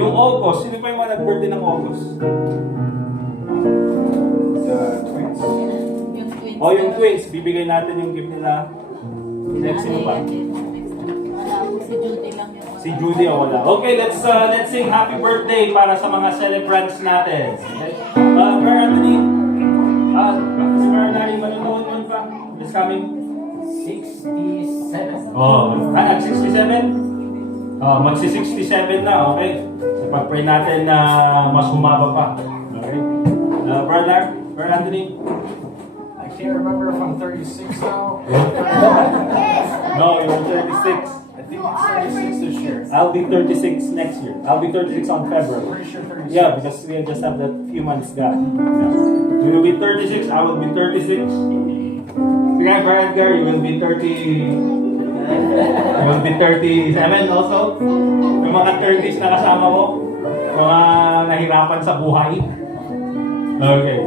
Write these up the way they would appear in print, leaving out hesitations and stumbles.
Yung August, sino pa yung mga nag-birthday ng August? The twins. Yung twins. O yung twins, bibigay natin yung gift nila. Next, sino pa? Wala ako, si Judy lang yung Si Judy o wala. Okay, let's sing happy birthday para sa mga celebrants natin. Okay? Brother Anthony, si Brother Larry, manonood nun pa? It's coming. 67. Oh, at 67? Magsi-67 na, okay? Ipag-pray natin na mas humaba pa. Okay? Brother Anthony? I can't remember if I'm 36 now. No, you're 36. I think it's 36 this year. I'll be 36 next year. I'll be 36 on February. Pretty sure 36. Yeah, because we just have that few months gap. Yeah. You will be 36, I will be 36. Okay, for Edgar, you will be 30. You will be 37 also. Yung mga 30s na kasama mo, mga nahirapan sa buhay. Okay.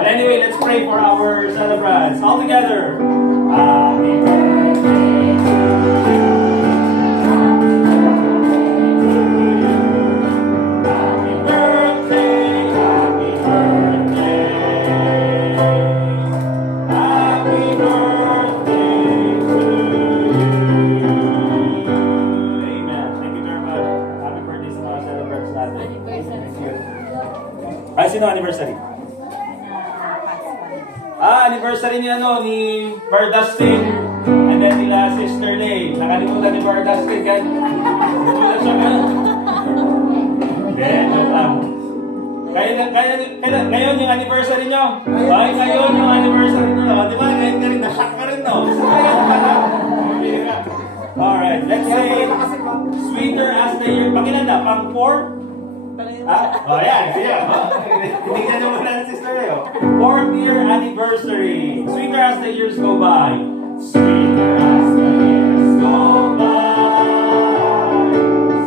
But anyway, let's pray for our celebrants. All together. Happy birthday to you. Happy birthday, happy birthday. Happy birthday to you. Amen. Thank you very much. Happy birthday sa mga celebrants natin. Anniversary. Ay, sino anniversary? Anniversary ni Bar Dustin. And then nila Sister Lay. Nakalimutan ni Bar Dustin. Kaya, wala siya ngayon. Joke lang. Ngayon yung anniversary nyo. Ay, ngayon yung anniversary nyo. Di ba? Ngayon ka rin. Na-shock ka rin, no? Ngayon ka na. Alright, let's say, sweeter as the year. Pakilan na? Pang 4? Yeah. Tingnan nyo muna si Sister Leo. 4th year anniversary. Sweeter as the years go by. Sweeter as the years go by.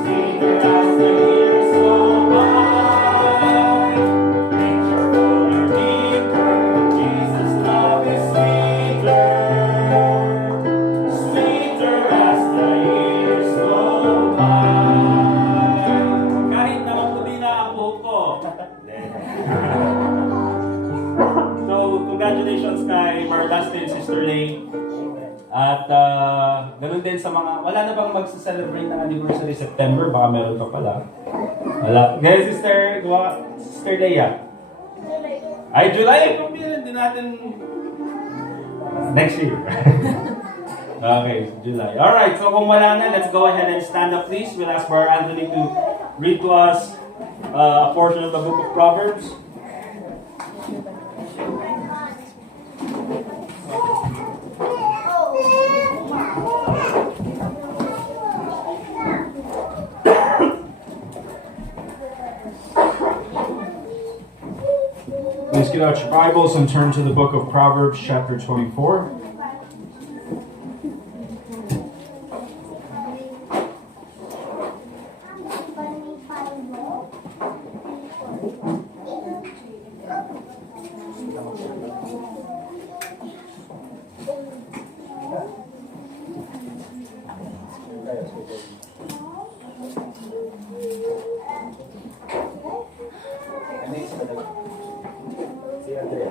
Sweeter as the years go by. Nature fuller, deeper. Jesus' love is sweeter. Sweeter as the years go by. Kahit naman puti na ang buhok ko. So, congratulations kay Bar Dustin, Sister Lay. At ganun din sa mga, wala na bang magsa-celebrate ng anniversary September? Baka meron pa pala. Wala. Ngayon, Sister Leia. Ay, July. Kung din natin next year. Okay, July. Alright, so kung wala na, let's go ahead and stand up please. We'll ask Brother Anthony to read to us a portion of the book of Proverbs. Please get out your Bibles and turn to the book of Proverbs, chapter 24.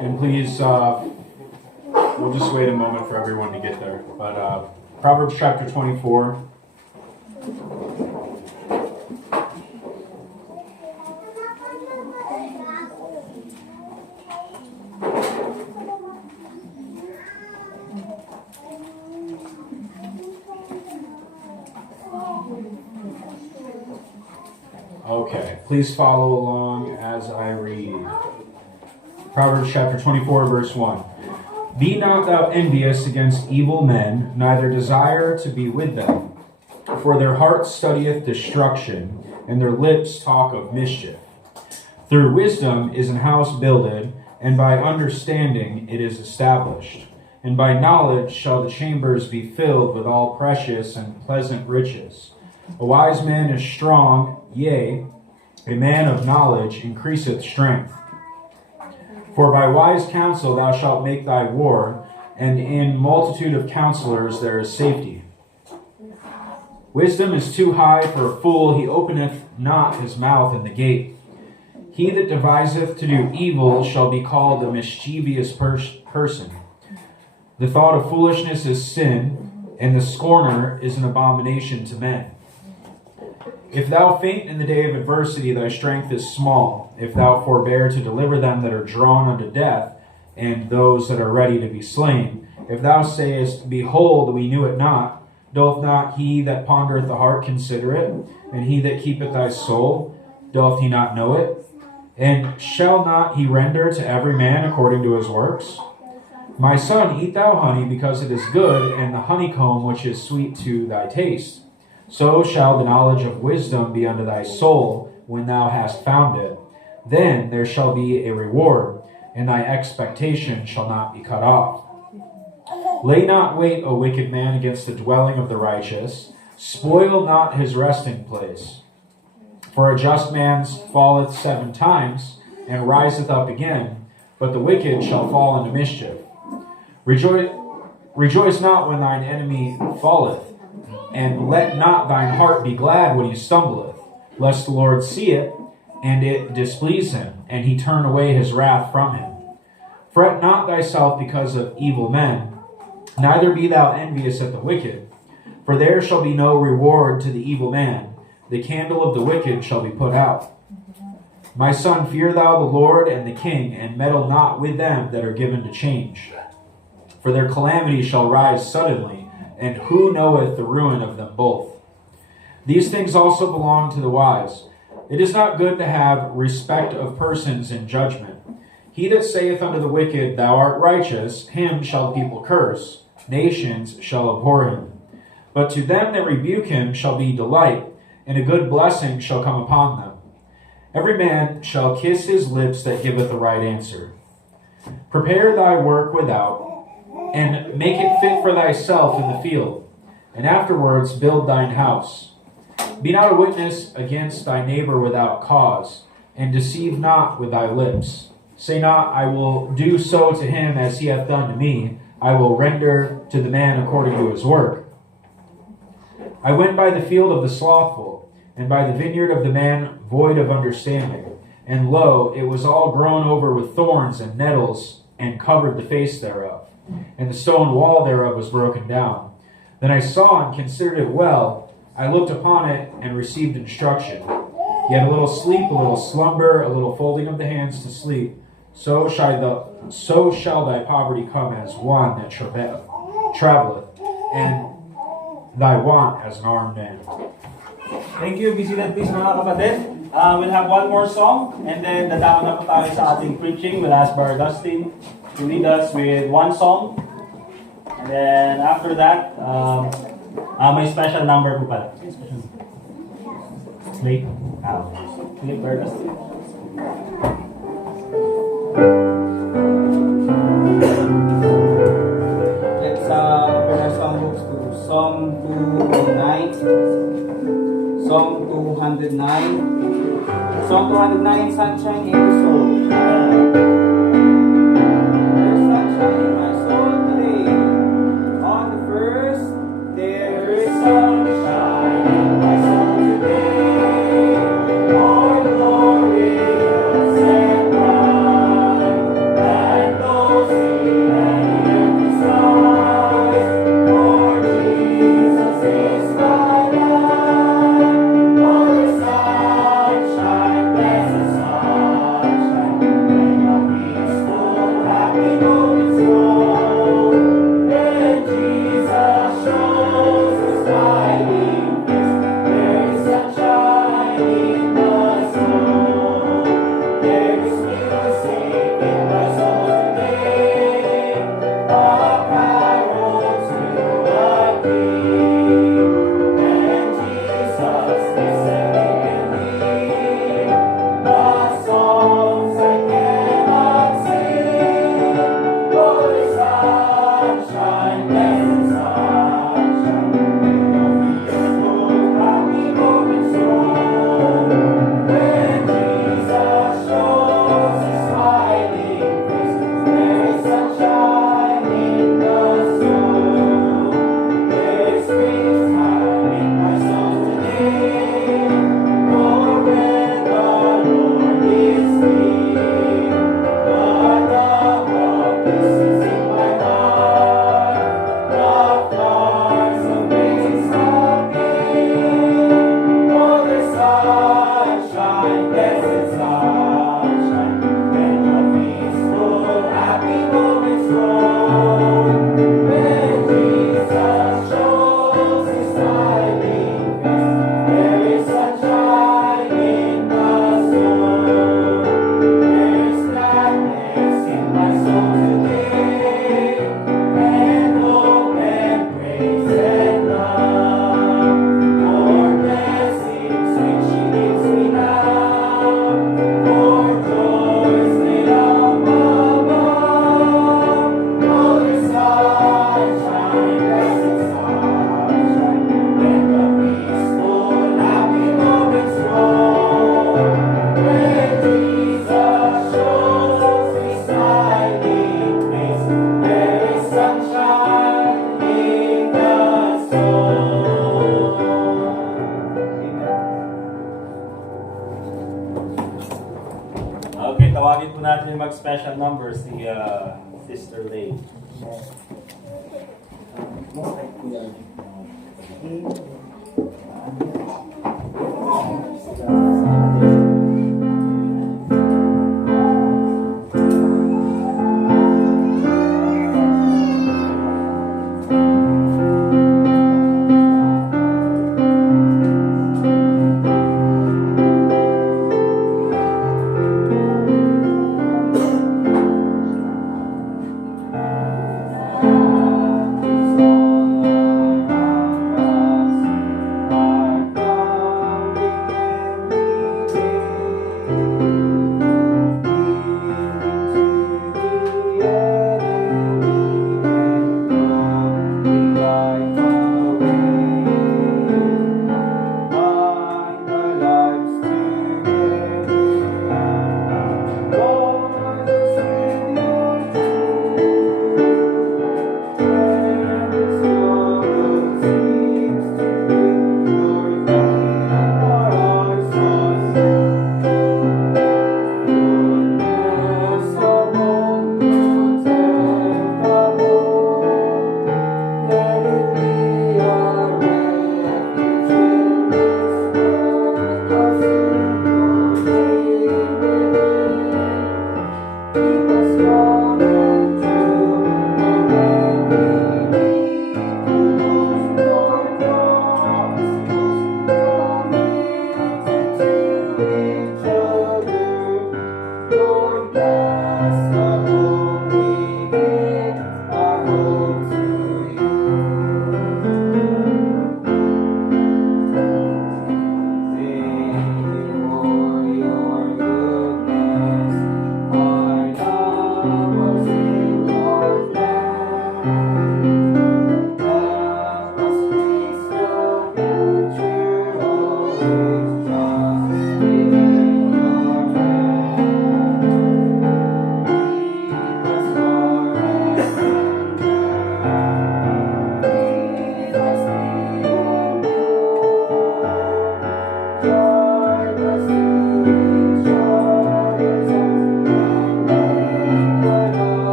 And please, we'll just wait a moment for everyone to get there. But Proverbs chapter 24. Okay, please follow along as I read. Proverbs chapter 24, verse 1. Be not thou envious against evil men, neither desire to be with them. For their heart studieth destruction, and their lips talk of mischief. Through wisdom is an house builded, and by understanding it is established. And by knowledge shall the chambers be filled with all precious and pleasant riches. A wise man is strong, yea, a man of knowledge increaseth strength. For by wise counsel thou shalt make thy war, and in multitude of counselors there is safety. Wisdom is too high for a fool. He openeth not his mouth in the gate. He that deviseth to do evil shall be called a mischievous person. The thought of foolishness is sin, and the scorner is an abomination to men. If thou faint in the day of adversity, thy strength is small. If thou forbear to deliver them that are drawn unto death, and those that are ready to be slain, if thou sayest, Behold, we knew it not, doth not he that pondereth the heart consider it? And he that keepeth thy soul, doth he not know it? And shall not he render to every man according to his works? My son, eat thou honey, because it is good, and the honeycomb which is sweet to thy taste. So shall the knowledge of wisdom be unto thy soul, when thou hast found it. Then there shall be a reward, and thy expectation shall not be cut off. Lay not wait, O wicked man, against the dwelling of the righteous. Spoil not his resting place. For a just man falleth 7 times, and riseth up again, but the wicked shall fall into mischief. Rejoice not when thine enemy falleth, and let not thine heart be glad when he stumbleth, lest the Lord see it, and it displease him, and he turn away his wrath from him. Fret not thyself because of evil men, neither be thou envious at the wicked, for there shall be no reward to the evil man. The candle of the wicked shall be put out. My son, fear thou the Lord and the king, and meddle not with them that are given to change. For their calamity shall rise suddenly, and who knoweth the ruin of them both? These things also belong to the wise. It is not good to have respect of persons in judgment. He that saith unto the wicked, Thou art righteous, him shall the people curse. Nations shall abhor him. But to them that rebuke him shall be delight, and a good blessing shall come upon them. Every man shall kiss his lips that giveth the right answer. Prepare thy work without, and make it fit for thyself in the field, and afterwards build thine house. Be not a witness against thy neighbor without cause, and deceive not with thy lips. Say not, I will do so to him as he hath done to me. I will render to the man according to his work. I went by the field of the slothful, and by the vineyard of the man void of understanding. And lo, it was all grown over with thorns and nettles, and covered the face thereof. And the stone wall thereof was broken down. Then I saw and considered it well. I looked upon it and received instruction. Yet a little sleep, a little slumber, a little folding of the hands to sleep. So shall thy poverty come as one that travelleth, and thy want as an armed man. Thank you. Be seated please mga kapatid. We'll have one more song, and then dadako na po tayo sa ating preaching. We'll ask Brother Dustin to lead us with one song. And then after that, may special number po pala. Late. Sige, Brother Dustin. Let's open our songbooks to Psalm 209. Psalm 209. Psalm 209, Sunshine in the Soul. There's sunshine in my soul today. On the first, there is sunshine in my soul today. More glorious and bright than those seen and earthly skies. For Jesus is my life. Oh, the sunshine, blessed sunshine, bring a peaceful, happy moment soul. When Jesus shows His smiling face, there is sunshine in the soul. There is music in my soul today, a carol to the King. When Jesus is singing me, the songs I cannot sing. Oh, the sunshine, blessed sunshine, bring a peaceful, happy moment soul. tawagin po natin yung mag-special numbers si Sister Lay.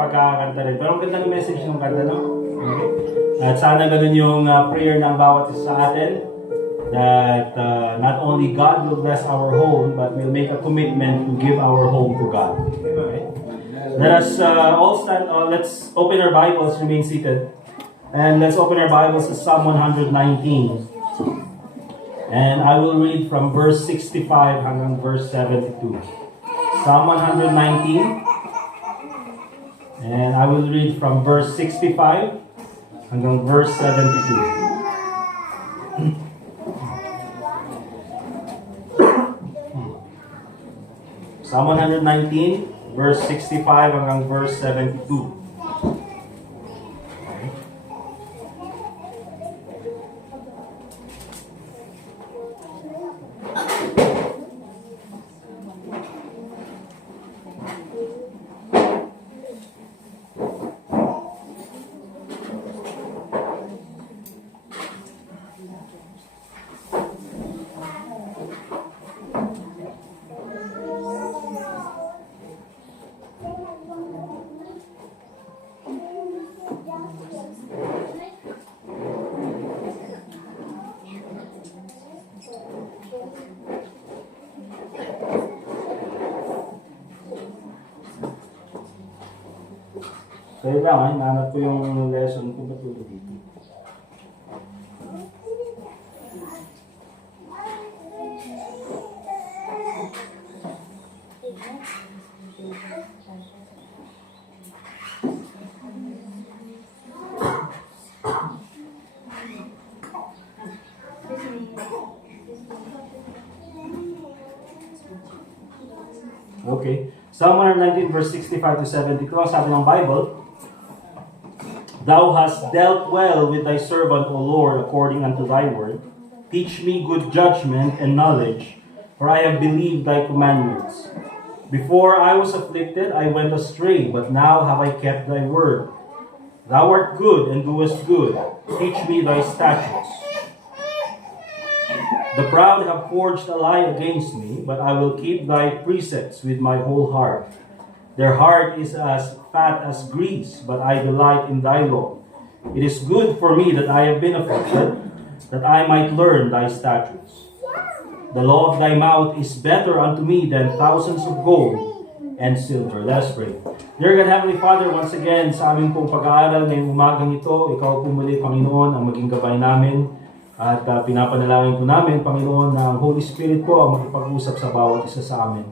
Pagkakanta rin. Pero ang ganda ng message ng kanta, no? Okay. At sana ganun yung prayer ng bawat isa sa atin, that not only God will bless our home, but we'll make a commitment to give our home to God. Okay. Let us all stand. Let's open our Bibles, remain seated, and let's open our Bibles to Psalm 119. And I will read from verse 65 hanggang verse 72. Psalm 119. And I will read from verse 65 hanggang verse 72. Psalm 119, verse 65 hanggang verse 72. So yun lang, hinahanap ko yung lesson ko ba't ito dito. Okay. Psalm 119 verse 65 to 72, ang sabi ng Bible, Thou hast dealt well with thy servant, O Lord, according unto thy word. Teach me good judgment and knowledge, for I have believed thy commandments. Before I was afflicted, I went astray, but now have I kept thy word. Thou art good and doest good. Teach me thy statutes. The proud have forged a lie against me, but I will keep thy precepts with my whole heart. Their heart is as fat as grease, but I delight in thy law. It is good for me that I have been afflicted, that I might learn thy statutes. The law of thy mouth is better unto me than thousands of gold and silver. Let us pray. Dear God, Heavenly Father, once again, sa aming pong pag-aaral ngayong umagang ito, ikaw po muli, Panginoon, ang maging gabay namin. At pinapanalangin po namin, Panginoon, na ang Holy Spirit po ang makipag-usap sa bawat isa sa amin.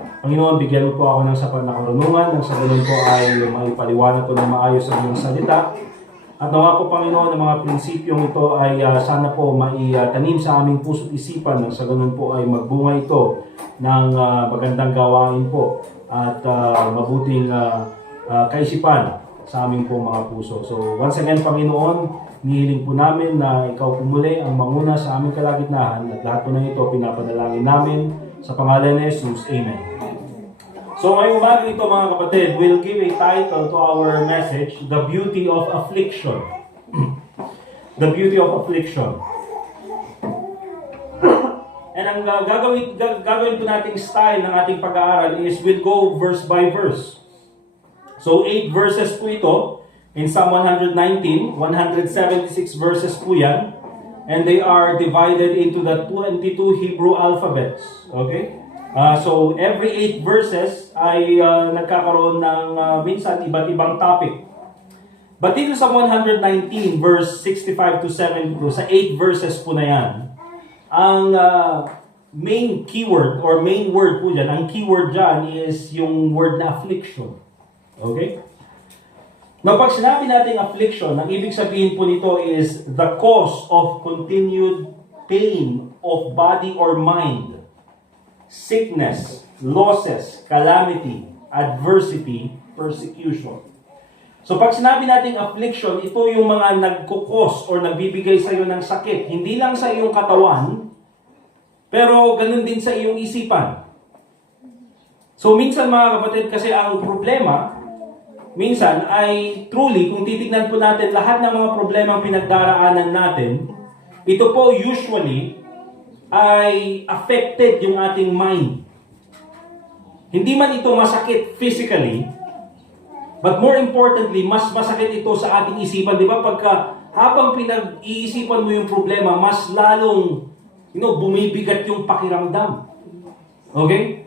Panginoon, bigyan mo po ako ng sapat na karunungan, nang sa ganun po ay maipaliwanag ko ng maayos ang iyong salita. At nawa po, Panginoon, ang mga prinsipyong ito ay sana po maitanim sa aming puso't isipan, nang sa ganun po ay magbunga ito ng magandang gawain po at mabuting kaisipan sa aming po mga puso. So once again, Panginoon, nihiling po namin na ikaw pumuli ang manguna sa aming kalagitnaan at lahat po ng ito pinapanalangin namin sa pangalan ni Jesus. Amen. So ngayong umaga ito mga kapatid, we'll give a title to our message, The Beauty of Affliction. The Beauty of Affliction. And ang gagawin po nating style ng ating pag-aaral is we'll go verse by verse. So 8 verses po ito. In Psalm 119, 176 verses po yan. And they are divided into the 22 Hebrew alphabets. Okay? So every 8 verses ay nagkakaroon ng minsan iba't ibang topic. But dito sa 119 verse 65 to 72, sa 8 verses po na yan, ang main keyword or main word po dyan, ang keyword dyan is yung word na affliction. Okay? Now, pag sinabi natin affliction, ang ibig sabihin po nito is the cause of continued pain of body or mind, sickness, losses, calamity, adversity, persecution. So, pag sinabi natin affliction, ito yung mga nagkukos or nagbibigay sa iyo ng sakit. Hindi lang sa iyong katawan, pero ganun din sa iyong isipan. So, minsan mga kapatid, kasi ang problema, minsan ay truly, kung titignan po natin lahat ng mga problema ang pinagdaraanan natin, ito po usually ay affected yung ating mind. Hindi man ito masakit physically, but more importantly, mas masakit ito sa ating isipan. Di ba? Pagka habang pinag-iisipan mo yung problema, mas lalong bumibigat yung pakiramdam. Okay?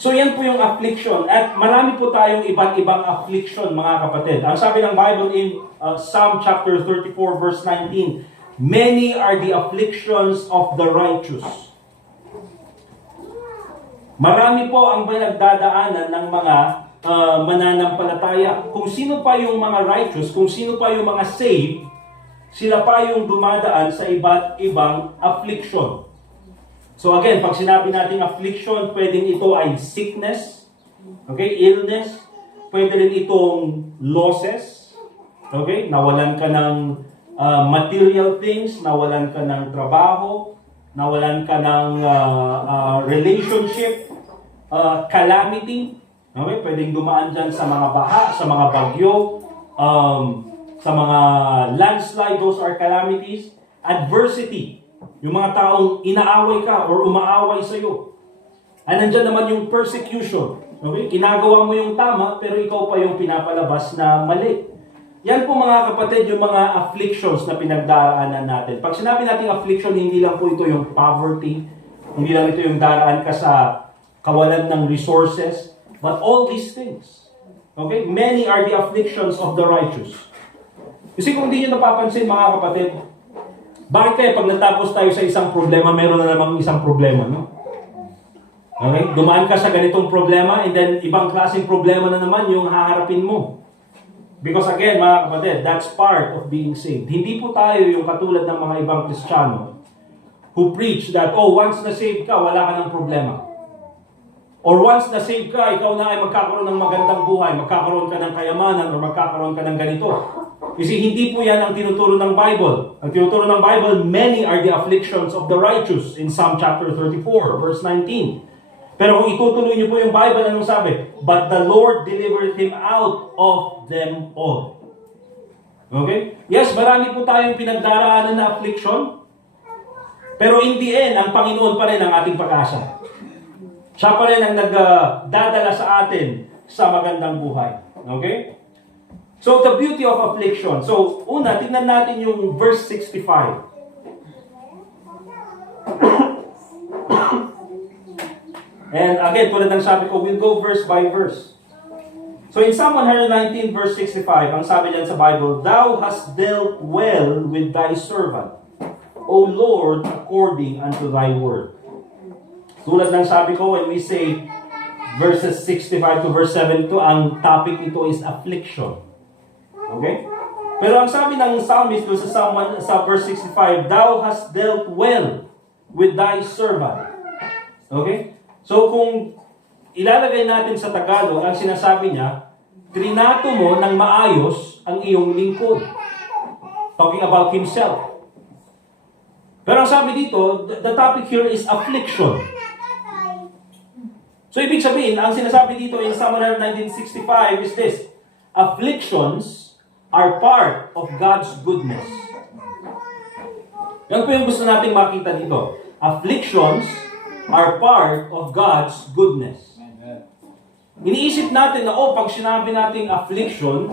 So yan po yung affliction. At marami po tayong iba't ibang affliction, mga kapatid. Ang sabi ng Bible in Psalm chapter 34 verse 19, many are the afflictions of the righteous. Marami po ang pinagdadaanan ng mga mananampalataya. Kung sino pa yung mga righteous, kung sino pa yung mga saved, sila pa yung dumadaan sa iba't ibang affliction. So again, pag sinabi natin affliction, pwedeng ito ay sickness, okay, illness, pwede rin itong losses, okay, nawalan ka ng material things, nawalan ka ng trabaho, nawalan ka ng relationship, calamity, okay, pwedeng dumaan dyan sa mga baha, sa mga bagyo, sa mga landslide, those are calamities, adversity, yung mga taong inaaway ka or umaaway sa iyo. At nandyan naman yung persecution. Okay? Ginagawa mo yung tama, pero ikaw pa yung pinapalabas na mali. Yan po mga kapatid, yung mga afflictions na pinagdaraanan natin. Pag sinabi natin affliction, hindi lang po ito yung poverty, hindi lang ito yung daraan ka sa kawalan ng resources, but all these things. Okay? Many are the afflictions of the righteous. Kasi kung hindi nyo napapansin mga kapatid, bakit kaya pag natapos tayo sa isang problema, meron na namang isang problema, no? Okay? Dumaan ka sa ganitong problema and then ibang klaseng problema na naman yung haharapin mo. Because again, mga kapatid, that's part of being saved. Hindi po tayo yung katulad ng mga ibang Kristiyano who preach that, oh, once na saved ka, wala ka ng problema. Or once na saved ka, ikaw na ay magkakaroon ng magandang buhay, magkakaroon ka ng kayamanan, or magkakaroon ka ng ganito. Kasi hindi po yan ang tinuturo ng Bible. Ang tinuturo ng Bible, many are the afflictions of the righteous in Psalm chapter 34, verse 19. Pero kung itutuloy niyo po yung Bible, anong sabi? But the Lord delivered him out of them all. Okay? Yes, marami po tayong pinagdaraanan na affliction. Pero in the end, ang Panginoon pa rin ang ating pag-asa. Siya pa rin ang nagdadala sa atin sa magandang buhay. Okay? So, the beauty of affliction. So, una, tingnan natin yung verse 65. And again, tulad ng sabi ko, we'll go verse by verse. So in Psalm 119 verse 65, ang sabi diyan sa Bible, Thou hast dealt well with thy servant, O Lord, according unto thy word. Tulad ng sabi ko, when we say verses 65 to verse 72, ang topic nito is affliction. Okay? Pero ang sabi ng psalmist sa verse 65, Thou hast dealt well with thy servant. Okay? So kung ilalagay natin sa Tagalog, ang sinasabi niya, trinato mo ng maayos ang iyong lingkod. Talking about himself. Pero ang sabi dito, the topic here is affliction. So ibig sabihin, ang sinasabi dito in Psalm 1965 is this, afflictions are part of God's goodness. Yan po yung gusto nating makita dito. Afflictions are part of God's goodness. Iniisip natin na, pag sinabi nating affliction,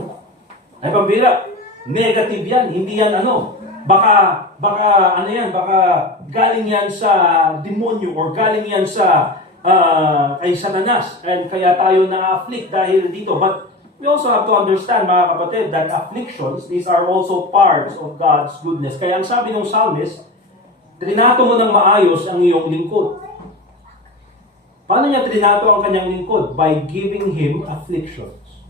ay pambira, negative yan, hindi yan baka galing yan sa demonyo or galing yan sa kay Satanas, and kaya tayo na-afflict dahil dito. But we also have to understand, mga kapatid, that afflictions, these are also parts of God's goodness. Kaya ang sabi ng psalmist, trinato mo ng maayos ang iyong lingkod. Paano niya trinato ang kanyang lingkod? By giving him afflictions.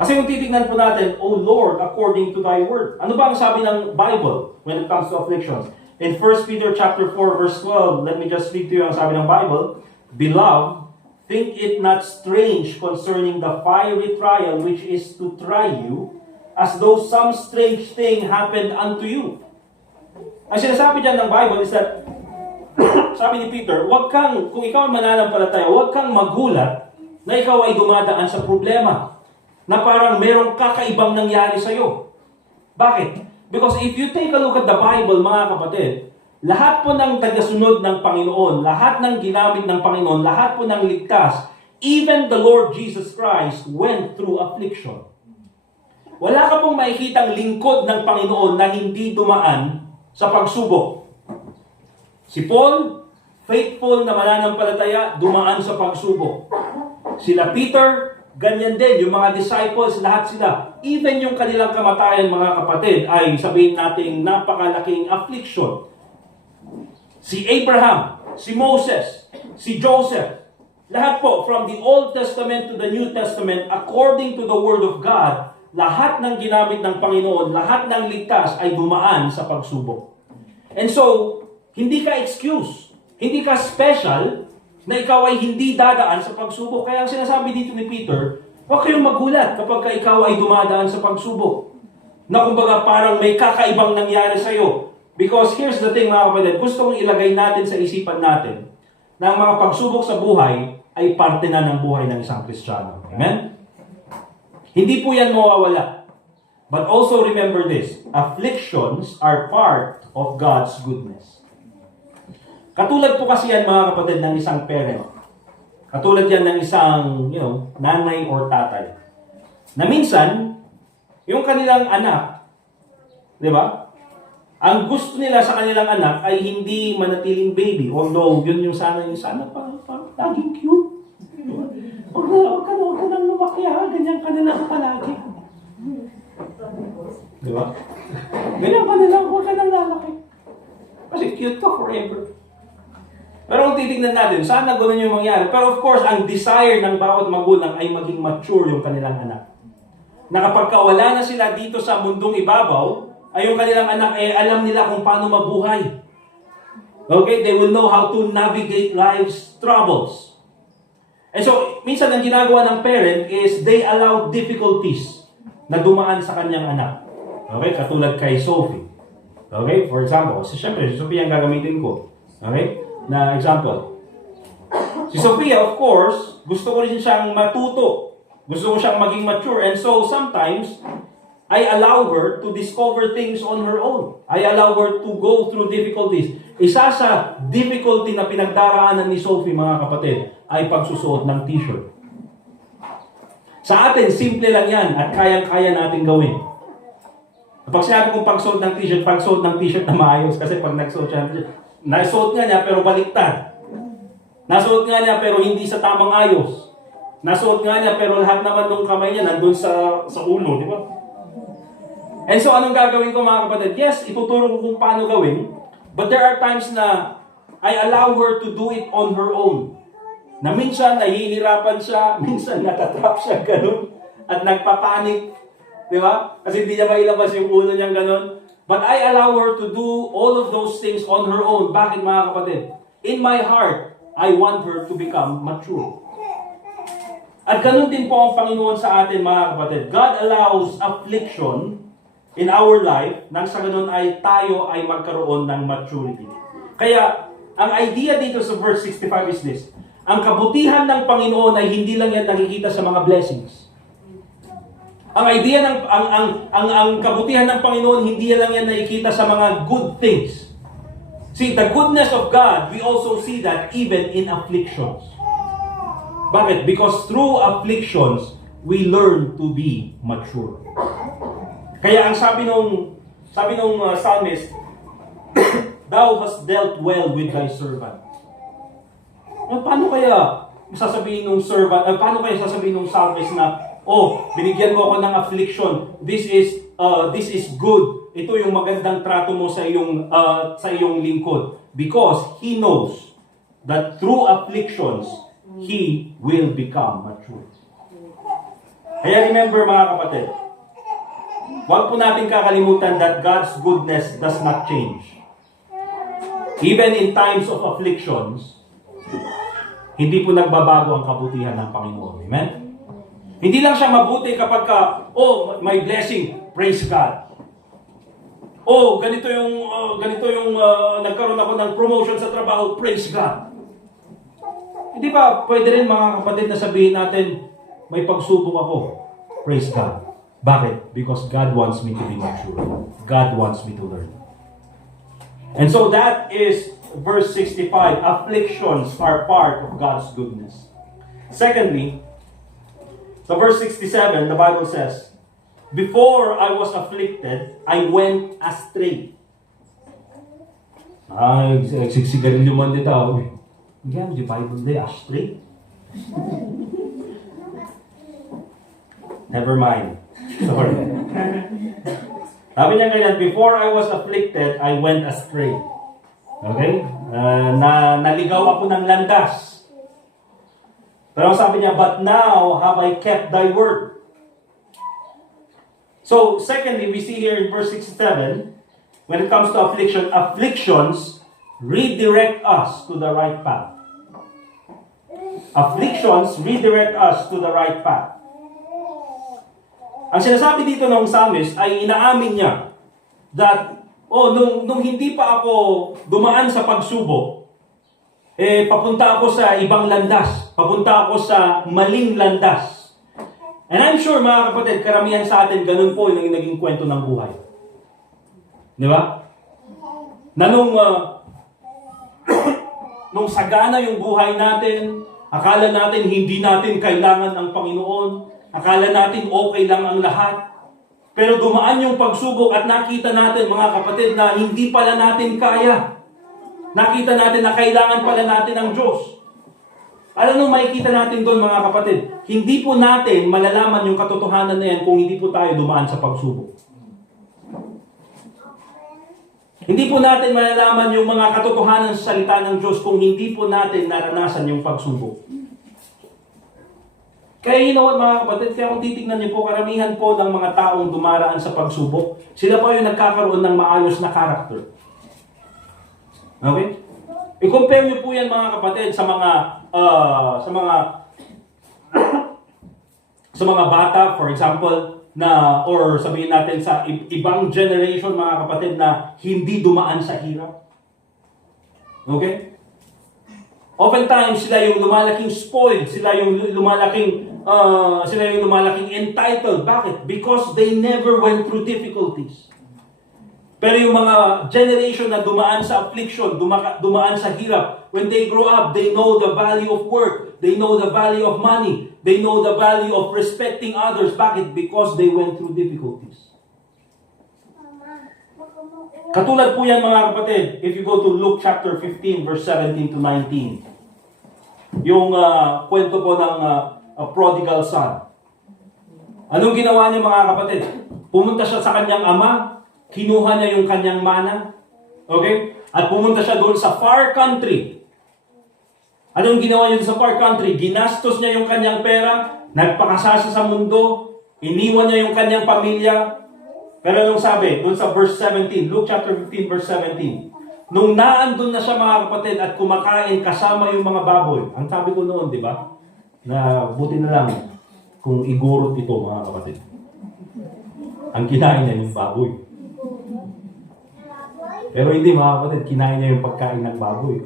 Kasi kung titignan po natin, O Lord, according to thy word. Ano ba ang sabi ng Bible when it comes to afflictions? In 1 Peter chapter 4, verse 12, let me just read to you ang sabi ng Bible. Beloved, think it not strange concerning the fiery trial which is to try you, as though some strange thing happened unto you. Ang sinasabi dyan ng Bible is that, sabi ni Peter, kung ikaw ay mananampalataya, huwag kang magulat na ikaw ay dumadaan sa problema. Na parang merong kakaibang nangyari sa'yo. Bakit? Because if you take a look at the Bible, mga kapatid, lahat po ng tagasunod ng Panginoon, lahat ng ginamit ng Panginoon, lahat po ng ligtas, even the Lord Jesus Christ went through affliction. Wala ka pong makikitang lingkod ng Panginoon na hindi dumaan sa pagsubok. Si Paul, faithful na mananampalataya, dumaan sa pagsubok. Sila Peter, ganyan din. Yung mga disciples, lahat sila. Even yung kanilang kamatayan, mga kapatid, ay sabihin natin napakalaking affliction. Si Abraham, si Moses, si Joseph, lahat po, from the Old Testament to the New Testament, according to the Word of God, lahat ng ginamit ng Panginoon, lahat ng ligtas ay dumaan sa pagsubok. And so, hindi ka excuse, hindi ka special na ikaw ay hindi dadaan sa pagsubok. Kaya ang sinasabi dito ni Peter, huwag kayong magulat kapag ikaw ay dumadaan sa pagsubok. Na kumbaga parang may kakaibang nangyari sa'yo. Because here's the thing, mga kapatid, gusto kong ilagay natin sa isipan natin na ang mga pagsubok sa buhay ay parte na ng buhay ng isang Kristiyano. Amen? Hindi po yan mawawala. But also remember this, afflictions are part of God's goodness. Katulad po kasi yan, mga kapatid, ng isang parent. Katulad yan ng isang, nanay or tatay. Na minsan, yung kanilang anak, di ba? Ang gusto nila sa kanilang anak ay hindi manatiling baby. Although, yun yung sana parang laging cute. Diba? Huwag ka nang lumaki ha, ganyan ka na lang palagi. Di ba? Ganyan ka na lang, huwag ka nang lalaki. Kasi cute ka forever. Pero kung titignan natin, sana gano'n yung mangyari. Pero of course, ang desire ng bawat magulang ay maging mature yung kanilang anak. Na kapag wala na sila dito sa mundong ibabaw, ay yung kanilang anak ay alam nila kung paano mabuhay. Okay? They will know how to navigate life's troubles. And so, minsan ang ginagawa ng parent is they allow difficulties na dumaan sa kanyang anak. Okay? Katulad kay Sophie. Okay? For example, siyempre, si Sophia ang gagamitin ko. Okay? Na example. Si Sophia, of course, gusto ko rin siyang matuto. Gusto ko siyang maging mature. And so, sometimes, I allow her to discover things on her own. I allow her to go through difficulties. Isa sa difficulty na pinagdaraanan ni Sophie, mga kapatid, ay pagsusuot ng t-shirt. Sa atin, simple lang yan at kayang-kaya natin gawin. Kapag sinabi kong pagsuot ng t-shirt na maayos, kasi pag nagsuot siya ng t-shirt, nasuot nga niya pero baliktad. Nasuot nga niya pero hindi sa tamang ayos. Nasuot nga niya pero lahat naman ng kamay niya nandun sa ulo, di ba? And so anong gagawin ko mga kapatid? Yes, ituturo ko kung paano gawin. But there are times na I allow her to do it on her own. Na minsan nahihirapan siya, minsan natatrap siya ganun at nagpapanik. Di ba? Kasi hindi niya mailabas yung ulo niyang ganun. But I allow her to do all of those things on her own. Bakit mga kapatid? In my heart, I want her to become mature. At ganun din po ang Panginoon sa atin mga kapatid. God allows affliction in our life nang sa ganun ay tayo ay magkaroon ng maturity. Kaya, ang idea dito sa verse 65 is this. Ang kabutihan ng Panginoon ay hindi lang yan nakikita sa mga blessings. Ang idea ng ang kabutihan ng Panginoon hindi lang yan nakikita sa mga good things. See, the goodness of God, we also see that even in afflictions. Bakit? Because through afflictions, we learn to be mature. Kaya ang sabi nung psalmist, Thou hast dealt well with thy servant. Paano kaya sasabihin ng servant? Paano kaya sasabihin ng psalmist na binigyan mo ako ng affliction. This is good. Ito yung magandang trato mo sa iyong lingkod. Because he knows that through afflictions, he will become mature. Kaya remember mga kapatid, huwag po natin kakalimutan that God's goodness does not change. Even in times of afflictions, hindi po nagbabago ang kabutihan ng Panginoon. Amen? Hindi lang siya mabuti kapag may blessing, praise God. Ganito yung nagkaroon ako ng promotion sa trabaho, praise God. Hindi ba pwede rin mga kapatid na sabihin natin, may pagsubok ako, praise God. Bakit? Because God wants me to be mature. God wants me to learn. And so that is verse 65. Afflictions are part of God's goodness. Secondly, so verse 67, the Bible says, Before I was afflicted, I went astray. Nagsiksigarin yung man dito. Again, the Bible day, astray? Never mind. Sorry. Sabi niya ganyan, Before I was afflicted, I went astray. Okay? Naligaw ako ng landas. Pero sabi niya, But now have I kept thy word. So, secondly, we see here in verse 67, when it comes to afflictions redirect us to the right path. Afflictions redirect us to the right path. Ang sinasabi dito ng psalmist ay inaamin niya that, nung hindi pa ako dumaan sa pagsubok, papunta ako sa ibang landas. Papunta ako sa maling landas. And I'm sure, mga kapatid, karamihan sa atin, ganun po yung naging kwento ng buhay. Di ba? Na nung sagana yung buhay natin, akala natin hindi natin kailangan ang Panginoon, akala natin okay lang ang lahat. Pero dumaan yung pagsubok at nakita natin, mga kapatid, na hindi pala natin kaya. Nakita natin na kailangan pala natin ang Diyos. Alam mo, makikita natin doon mga kapatid, hindi po natin malalaman yung katotohanan na yan kung hindi po tayo dumaan sa pagsubok. Hindi po natin malalaman yung mga katotohanan sa salita ng Diyos kung hindi po natin naranasan yung pagsubok. Kaya you know what, mga kapatid, kaya kung titignan niyo po, karamihan po ng mga taong dumaraan sa pagsubok, sila po yung nagkakaroon ng maayos na karakter. Okay? I-compare niyo po yan mga kapatid sa mga sa mga bata, for example, na or sabihin natin sa ibang generation mga kapatid na hindi dumaan sa hirap. Okay? Oftentimes sila yung lumalaking spoiled, sila yung lumalaking entitled. Bakit? Because they never went through difficulties. Pero yung mga generation na dumaan sa affliction, dumaan sa hirap, when they grow up, they know the value of work, they know the value of money, they know the value of respecting others. Bakit? Because they went through difficulties. Katulad po yan mga kapatid, if you go to Luke chapter 15 verse 17 to 19. Yung kwento po ng prodigal son. Anong ginawa niya mga kapatid? Pumunta siya sa kanyang ama, kinuha niya yung kanyang mana, okay? At pumunta siya doon sa far country. Anong ginawa niya sa far country? Ginastos niya yung kanyang pera, nagpakasasa sa mundo, iniwan niya yung kanyang pamilya. Pero anong sabi? Doon sa verse 17, Luke chapter 15 verse 17. Nung naandun na siya mga kapatid at kumakain kasama yung mga baboy. Ang sabi ko noon, di ba? Na buti na lang kung igurot ito mga kapatid. Ang kinain niya yung baboy. Pero hindi mga kapatid, kinain niya yung pagkain ng baboy.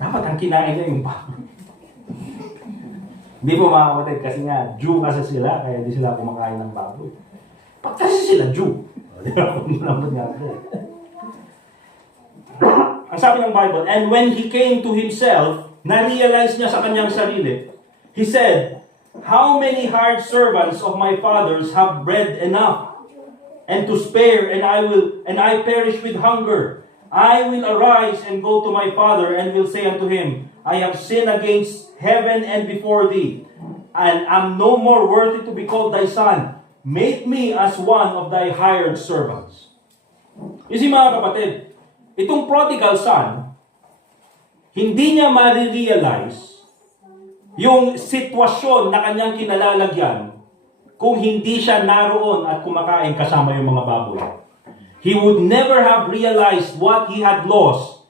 Dapat ang kinain niya yung baboy. Hindi po mga kapatid, kasi nga, Jew kasi sila, kaya hindi sila kumakain ng baboy. Pag kasi sila Jew. Di ba? Ang sabi ng Bible, and when he came to himself, na-realize niya sa kanyang sarili, he said, how many hired servants of my fathers have bread enough and to spare, and I perish with hunger. I will arise and go to my father, and will say unto him, I have sinned against heaven and before thee, and am no more worthy to be called thy son. Make me as one of thy hired servants. You see mga kapatid, itong prodigal son, hindi niya ma-realize yung sitwasyon na kanyang kinalalagyan kung hindi siya naroon at kumakain kasama yung mga baboy. He would never have realized what he had lost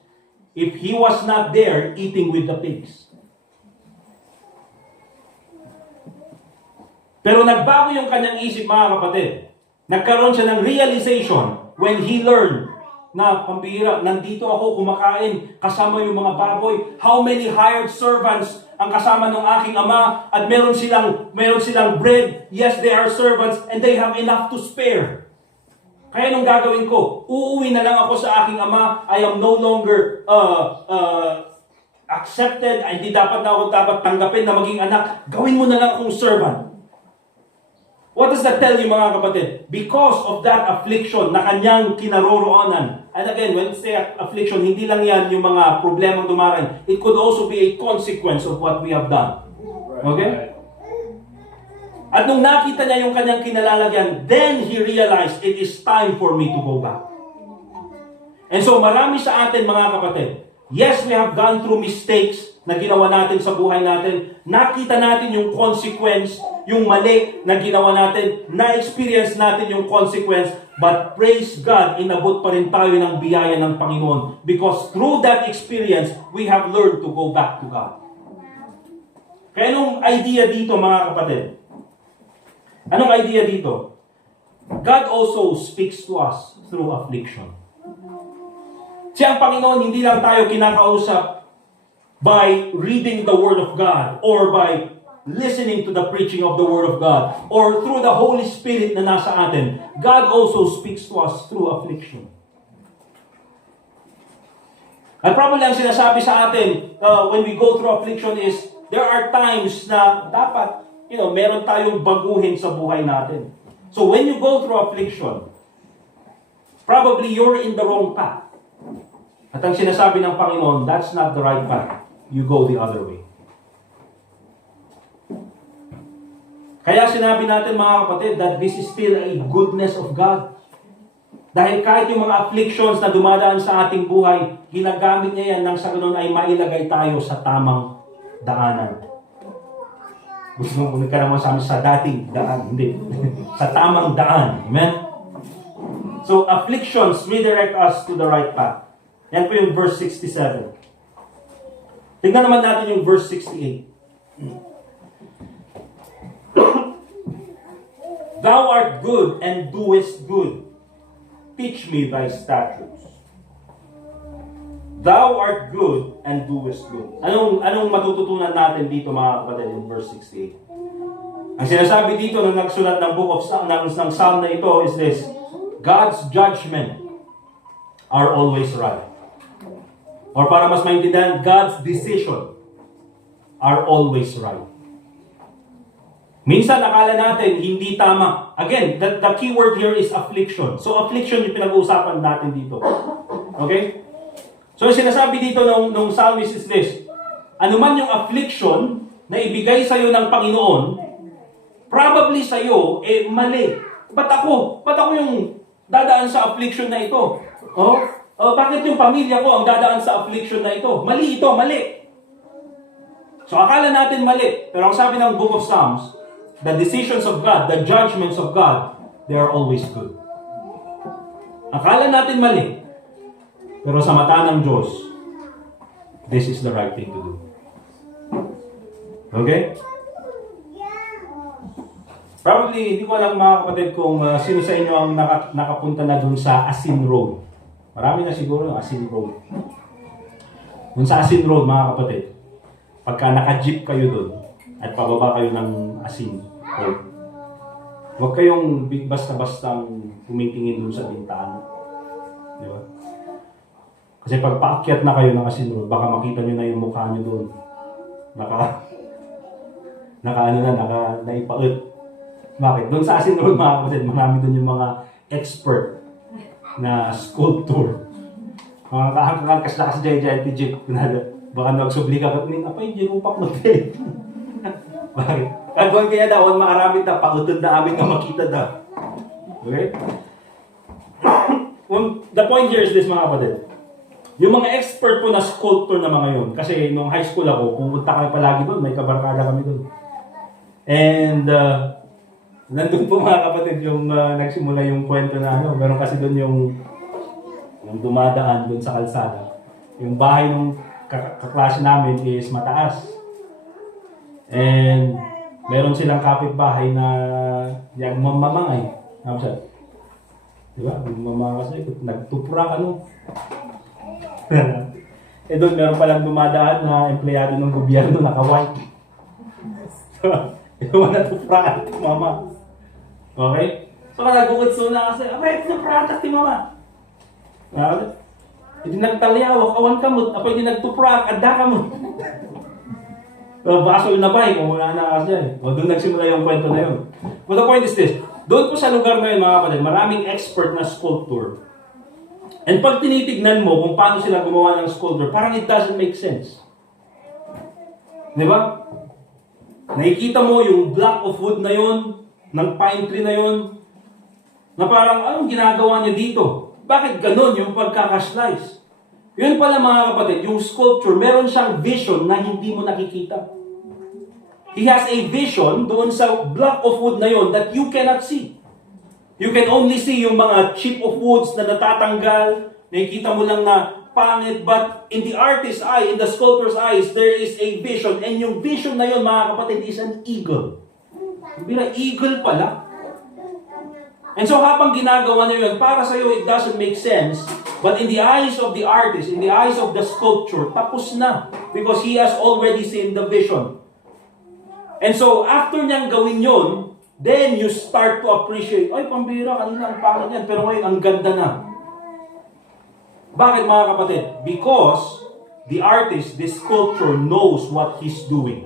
if he was not there eating with the pigs. Pero nagbago yung kanyang isip mga kapatid. Nagkaroon siya ng realization when he learned na pambihira, nandito ako kumakain kasama yung mga baboy. How many hired servants ang kasama ng aking ama at meron silang bread. Yes, they are servants and they have enough to spare. Kaya nung gagawin ko, uuwi na lang ako sa aking ama. I am no longer accepted. Ay, hindi dapat tanggapin na maging anak. Gawin mo na lang akong servant. What does that tell you mga kapatid? Because of that affliction na kanyang kinaroroonan. And again, when we say affliction, hindi lang yan yung mga problemang dumaran. It could also be a consequence of what we have done. Okay? At nung nakita niya yung kanyang kinalalagyan, then he realized it is time for me to go back. And so marami sa atin mga kapatid, yes, we have gone through mistakes na ginawa natin sa buhay natin. Nakita natin yung consequence, yung mali na ginawa natin. Na-experience natin yung consequence. But praise God, inabot pa rin tayo ng biyaya ng Panginoon. Because through that experience, we have learned to go back to God. Kaya anong idea dito mga kapatid? Anong idea dito? God also speaks to us through affliction. Siya ang Panginoon, hindi lang tayo kinakausap by reading the Word of God or by listening to the preaching of the Word of God or through the Holy Spirit na nasa atin. God also speaks to us through affliction. At probably ang sinasabi sa atin when we go through affliction is there are times na dapat meron tayong baguhin sa buhay natin. So when you go through affliction, probably you're in the wrong path. At ang sinasabi ng Panginoon, that's not the right path. you go the other way. Kaya sinabi natin mga kapatid that this is still a goodness of God. Dahil kahit yung mga afflictions na dumadaan sa ating buhay, ginagamit niya yan nang sa ganun ay mailagay tayo sa tamang daanan. Gusto mo ka naman sa amin sa dating daan, hindi. Sa tamang daan. Amen? So, afflictions redirect us to the right path. Yan po yung verse 67. Tingnan naman natin yung verse 68. Thou art good and doest good. Teach me thy statutes. Thou art good and doest good. Anong matututunan natin dito mga kapatid in verse 68? Ang sinasabi dito nung nagsulat ng book of Psalm, ng Psalm na ito is this: God's judgment are always right. Or para mas maintindihan, God's decision are always right. Minsan akala natin hindi tama. Again, the key word here is affliction. So affliction yung pinag-uusapan natin dito. Okay? So sinasabi dito nung psalmist is this: ano man yung affliction na ibigay sa'yo ng Panginoon, probably sa'yo, mali. Ba't ako yung dadaan sa affliction na ito? Bakit yung pamilya ko ang dadaan sa affliction na ito? Mali ito, mali. So akala natin mali. Pero ang sabi ng Book of Psalms, the decisions of God, the judgments of God, they are always good. Akala natin mali. Pero sa mata ng Diyos, this is the right thing to do. Okay? Probably, hindi ko alam mga kapatid kung sino sa inyo ang nakapunta na dun sa Asin Road. Marami na siguro yung Asin Road. Dun sa Asin Road mga kapatid, pagka naka-jeep kayo dun at pababa kayo ng Asin Road, huwag kayong basta-bastang tumitingin dun sa bintana. Di ba? Kasi pag paakyat na kayo ng Asin Road, baka makita nyo na yung mukha nyo doon. Naipaut. Bakit? Doon sa Asin Road, mga kapatid, marami doon yung mga expert na sculptor. Mga kakalakas-lakas giant jeep. Baka nagsubli ka, apay, ginupak mo din. Bakit? Kagawin kaya daw, maaramit na, pautod na amin na makita daw. Okay? The point here is this, mga kapatid. Yung mga expert po na sculptor na mga yun, kasi nung high school ako, pumunta kami palagi doon, may kabarkada kami doon. And, nandun po mga kapatid yung nagsimula yung kwento na meron kasi doon yung dumadaan doon sa kalsada. Yung bahay ng kaklase namin is mataas. And, meron silang kapitbahay na yung mamamangay. Ano siya? Diba? Yung mamamangay kasi, nagtupura ka doon meron palang dumadaan na empleyado ng gobyerno naka-white. So, yung natupra ti mama. Okay? So, nagugutso na kasi, abay, natupra ti mama. Hindi nagtalyawak, awan ka mo, apay hindi nagtupra, kada ka mo. Baso na ba, kung wala na kasi. O, doon nagsimula yung kwento na yun. But the point is this, doon po sa lugar na yun, mga kapatid, maraming expert na sculptor. And pag tinitignan mo kung paano sila gumawa ng sculpture, parang it doesn't make sense. Di ba? Nakikita mo yung block of wood na yon, ng pine tree na yon, na parang anong ginagawa niya dito? Bakit ganun yung pagkakaslice? Yun pala mga kapatid, yung sculpture, meron siyang vision na hindi mo nakikita. He has a vision doon sa block of wood na yon that you cannot see. You can only see yung mga chip of woods na natatanggal, nakikita mo lang na pangit, but in the artist's eye, in the sculptor's eyes, there is a vision, and yung vision na yun, mga kapatid, is an eagle. Bira, eagle pala. And so habang ginagawa niya yun, para sa'yo, it doesn't make sense, but in the eyes of the artist, in the eyes of the sculpture, tapos na, because he has already seen the vision. And so, after niyang gawin yun, then you start to appreciate, ay, pambira, kanina ang pangit yan, pero ngayon, ang ganda na. Bakit mga kapatid? Because the artist, the sculptor, knows what he's doing.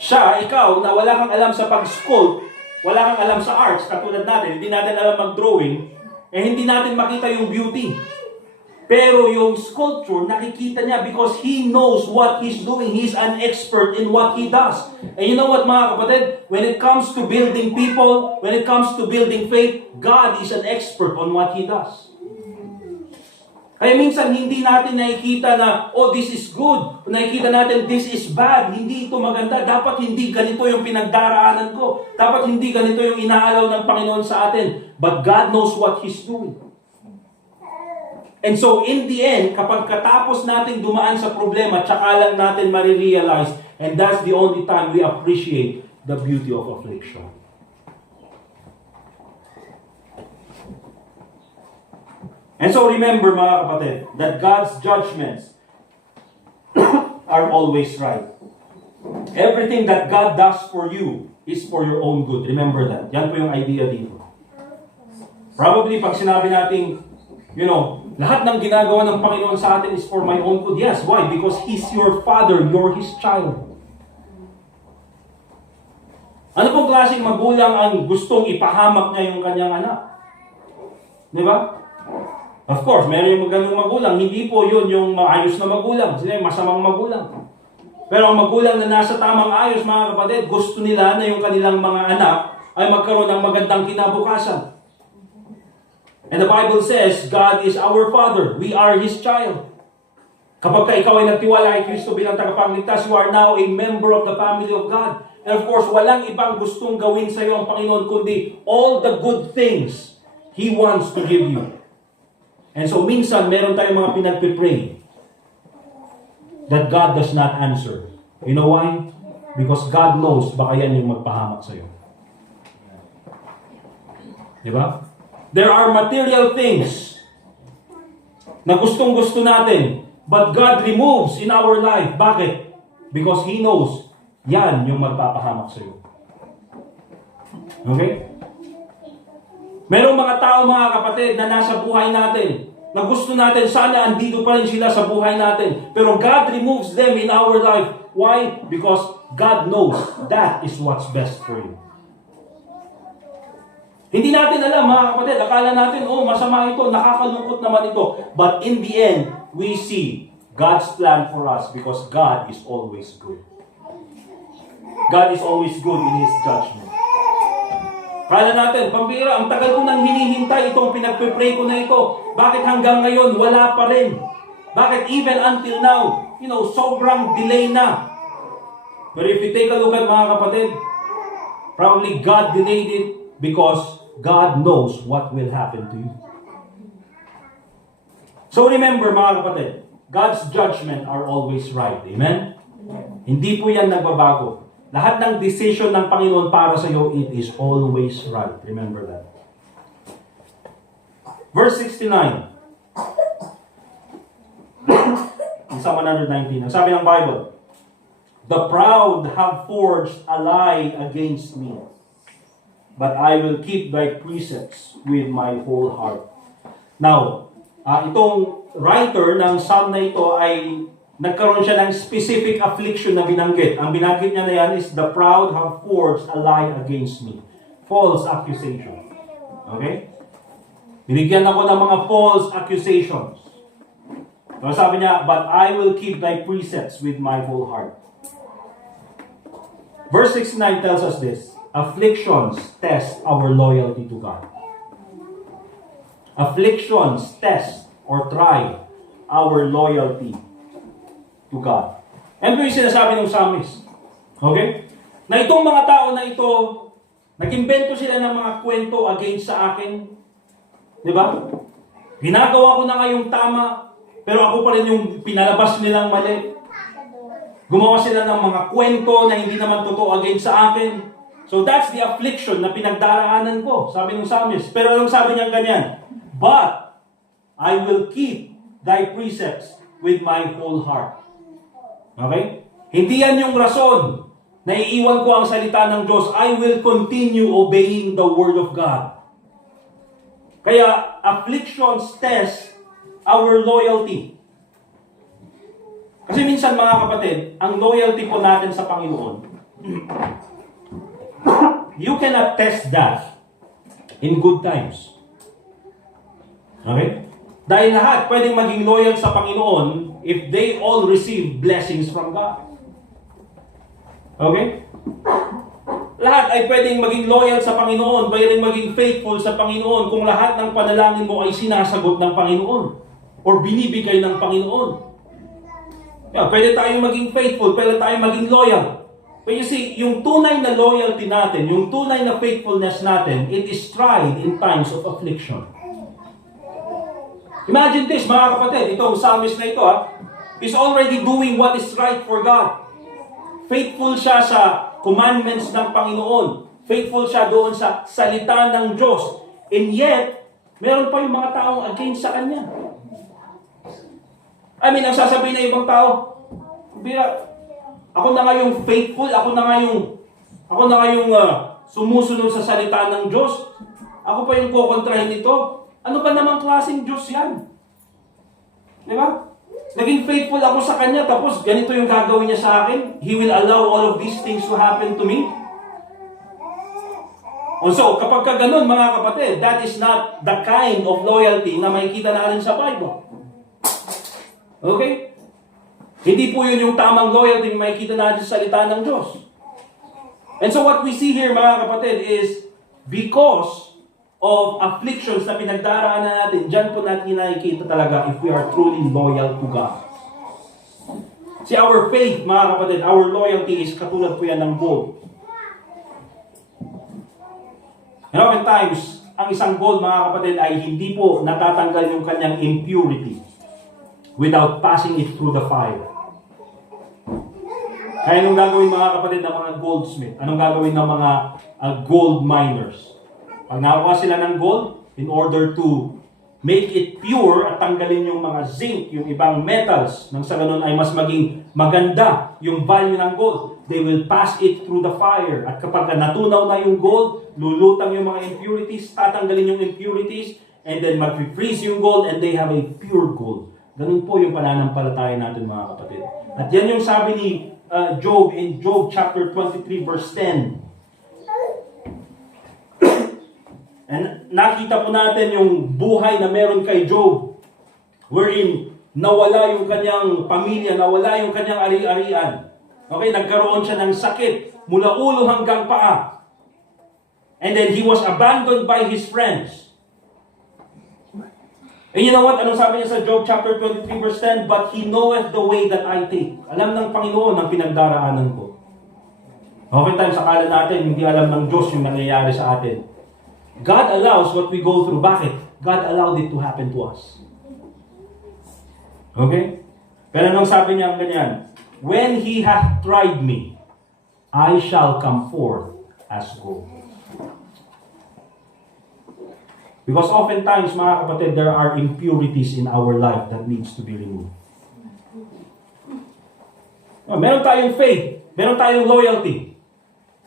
Siya, ikaw, na wala kang alam sa pag-sculpt, wala kang alam sa arts, katulad natin, hindi natin alam mag-drawing, hindi natin makita yung beauty. Pero yung sculpture, nakikita niya because he knows what he's doing. He's an expert in what he does. And you know what, mga kapatid? When it comes to building people, when it comes to building faith, God is an expert on what he does. Kaya minsan hindi natin nakikita na, oh, this is good. Nakikita natin, this is bad. Hindi ito maganda. Dapat hindi ganito yung pinagdaraanan ko. Dapat hindi ganito yung inaalaw ng Panginoon sa atin. But God knows what He's doing. And so, in the end, kapag katapos natin dumaan sa problema, tsaka lang natin marirealize, and that's the only time we appreciate the beauty of affliction. And so remember, mga kapatid, that God's judgments are always right. Everything that God does for you is for your own good. Remember that. Yan po yung idea dito. Probably, pag sinabi natin, lahat ng ginagawa ng Panginoon sa atin is for my own good. Yes, why? Because He's your Father, you're His child. Ano pong klaseng magulang ang gustong ipahamak niya yung kanyang anak? Di ba? Of course, meron yung magandang magulang. Hindi po yun yung maayos na magulang. Sila yung masamang magulang. Pero ang magulang na nasa tamang ayos, mga kapatid, gusto nila na yung kanilang mga anak ay magkaroon ng magandang kinabukasan. And the Bible says, God is our Father. We are His child. Kapag ikaw ay nagtiwala kay Kristo bilang tagapagligtas, you are now a member of the family of God. And of course, walang ibang gustong gawin sa iyo ang Panginoon, kundi all the good things He wants to give you. And so minsan, meron tayong mga pinagpipray that God does not answer. You know why? Because God knows baka yan yung magpahamak sa'yo. Di ba? There are material things na gustong-gusto natin, but God removes in our life. Bakit? Because He knows yan yung magpapahamak sa'yo. Okay? Merong mga tao, mga kapatid, na nasa buhay natin, na gusto natin, sana andito pa rin sila sa buhay natin. Pero God removes them in our life. Why? Because God knows that is what's best for you. Hindi natin alam, mga kapatid. Akala natin, masama ito, nakakalungkot naman ito. But in the end, we see God's plan for us because God is always good. God is always good in His judgment. Kala natin, pambira, ang tagal ko nang hinihintay itong pinagpipray ko na ito. Bakit hanggang ngayon, wala pa rin? Bakit even until now, sobrang delay na? But if you take a look at, mga kapatid, probably God delayed it because God knows what will happen to you. So remember, mga kapatid, God's judgment are always right. Amen? Hindi po yan nagbabago. Lahat ng decision ng Panginoon para sa iyo, it is always right. Remember that. Verse 69. In Psalm 119, ang sabi ng Bible, "The proud have forged a lie against me, but I will keep thy precepts with my whole heart." Now, itong writer ng Psalm na ito ay nagkaroon siya ng specific affliction na binanggit. Ang binanggit niya na yan is, the proud have forged a lie against me. False accusation. Okay? Binigyan ako ng mga false accusations. So sabi niya, "But I will keep thy precepts with my whole heart." Verse 69 tells us this: afflictions test our loyalty to God. Afflictions test or try our loyalty to God. Yan po yung sinasabi ng psalmist. Okay? Na itong mga tao na ito, nag-invento sila ng mga kwento against sa akin. Di ba? Ginagawa ko na ngayong tama, pero ako pa rin yung pinalabas nilang mali. Gumawa sila ng mga kwento na hindi naman totoo against sa akin. So that's the affliction na pinagdaraanan ko, sabi ng psalmist. Pero anong sabi niya ganyan? "But I will keep thy precepts with my whole heart." Okay? Hindi yan yung rason na iiwan ko ang salita ng Diyos. I will continue obeying the Word of God. Kaya, afflictions test our loyalty. Kasi minsan, mga kapatid, ang loyalty po natin sa Panginoon, you cannot test that in good times. Okay? Dahil lahat pwedeng maging loyal sa Panginoon if they all receive blessings from God. Okay? Lahat ay pwedeng maging loyal sa Panginoon, pwedeng maging faithful sa Panginoon kung lahat ng panalangin mo ay sinasagot ng Panginoon or binibigay ng Panginoon. Yeah, pwede tayong maging faithful, pwede tayong maging loyal. But you see, yung tunay na loyalty natin, yung tunay na faithfulness natin, it is tried in times of affliction. Imagine this, mga kapatid, itong psalmist na ito, is already doing what is right for God. Faithful siya sa commandments ng Panginoon. Faithful siya doon sa salita ng Diyos. And yet, meron pa yung mga taong against sa kanya. I mean, ang sasabihin ng ibang tao, ako na nga yung faithful, ako na nga yung sumusunod sa salita ng Diyos. Ako pa yung kukontrahin nito. Ano ba namang klaseng Diyos yan? Di ba? Naging faithful ako sa Kanya, tapos ganito yung gagawin niya sa akin. He will allow all of these things to happen to me. So, kapag ka ganun, mga kapatid, that is not the kind of loyalty na makikita natin sa Bible. Okay? Hindi po yun yung tamang loyalty na makikita natin sa salita ng Diyos. And so what we see here, mga kapatid, is because of afflictions na pinagdaraanan natin, dyan po natin nakikita talaga if we are truly loyal to God. See, our faith, mga kapatid, our loyalty is katulad po yan ng gold. And oftentimes, ang isang gold, mga kapatid, ay hindi po natatanggal yung kanyang impurity without passing it through the fire. Kaya anong gagawin, mga kapatid, ng mga goldsmith? Anong gagawin ng mga gold miners? Pag nakuha sila ng gold, in order to make it pure at tanggalin yung mga zinc, yung ibang metals, nang sa ganun ay mas maging maganda yung value ng gold, they will pass it through the fire. At kapag natunaw na yung gold, lulutang yung mga impurities, tatanggalin yung impurities, and then mag-freeze yung gold, and they have a pure gold. Ganun po yung pananampalataya natin, mga kapatid. At yan yung sabi ni Job in Job chapter 23 verse 10. And nakita po natin yung buhay na meron kay Job, wherein nawala yung kanyang pamilya, nawala yung kanyang ari-arian. Okay, nagkaroon siya ng sakit mula ulo hanggang paa. And then he was abandoned by his friends. And you know what? Anong sabi niya sa Job chapter 23 verse 10? But he knoweth the way that I take. Alam ng Panginoon ang pinagdaraanan ko. Oftentimes, akala natin, hindi alam ng Diyos yung nangyayari sa atin. God allows what we go through. Bakit? God allowed it to happen to us. Okay? Pero anong sabi niya ganyan? When He hath tried me, I shall come forth as gold. Because oftentimes, mga kapatid, there are impurities in our life that needs to be removed. Meron tayong faith, meron tayong loyalty.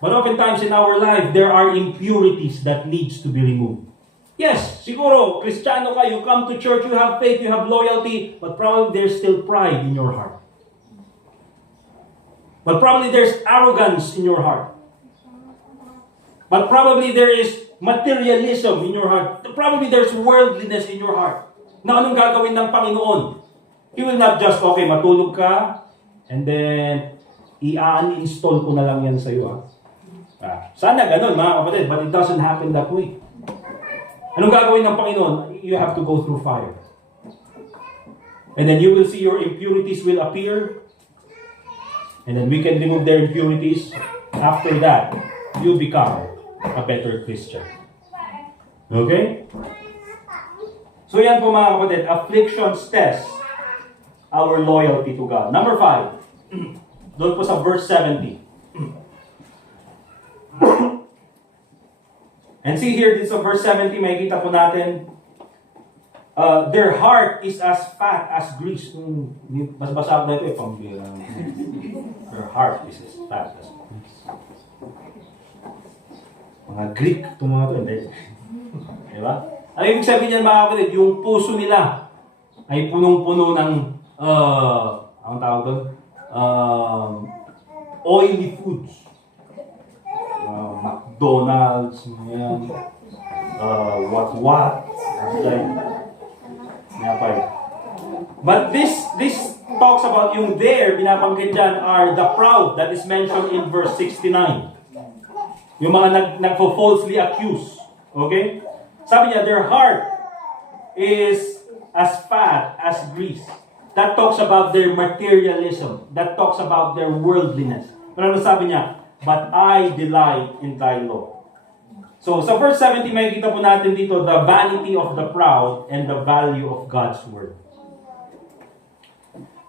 But oftentimes in our life, there are impurities that needs to be removed. Yes, siguro, Kristiyano ka, you come to church, you have faith, you have loyalty, but probably there's still pride in your heart. But probably there's arrogance in your heart. But probably there is materialism in your heart. Probably there's worldliness in your heart. Na anong gagawin ng Panginoon? He will not just, okay, matulog ka, and then, i-uninstall ko na lang yan sa iyo. Sana ganun, mga kapatid, but it doesn't happen that way. Anong gagawin ng Panginoon? You have to go through fire. And then you will see your impurities will appear. And then we can remove their impurities. After that, you become a better Christian. Okay? So yan po, mga kapatid, afflictions test our loyalty to God. Number 5, doon po sa verse 70. And see here, this is verse 70, makikita po natin, their heart is as fat as grease. Mas basa na ito eh, pambira. Their heart is as fat as grease. Mga Greek, itong mga ito, hindi. Diba? Ang ibig sabihin niyan, mga kapatid, yung puso nila ay punong-puno ng, anong tawag doon? Oily foods. McDonald's, yan, what, like, Pinapay. But this talks about yung there, binabanggit dyan, are the proud that is mentioned in verse 69. Yung mga nagpo-falsely accuse. Okay? Sabi niya, their heart is as fat as grease. That talks about their materialism. That talks about their worldliness. Pero ano sabi niya? But I delight in thy law. So, sa verse 70, makikita po natin dito the vanity of the proud and the value of God's word.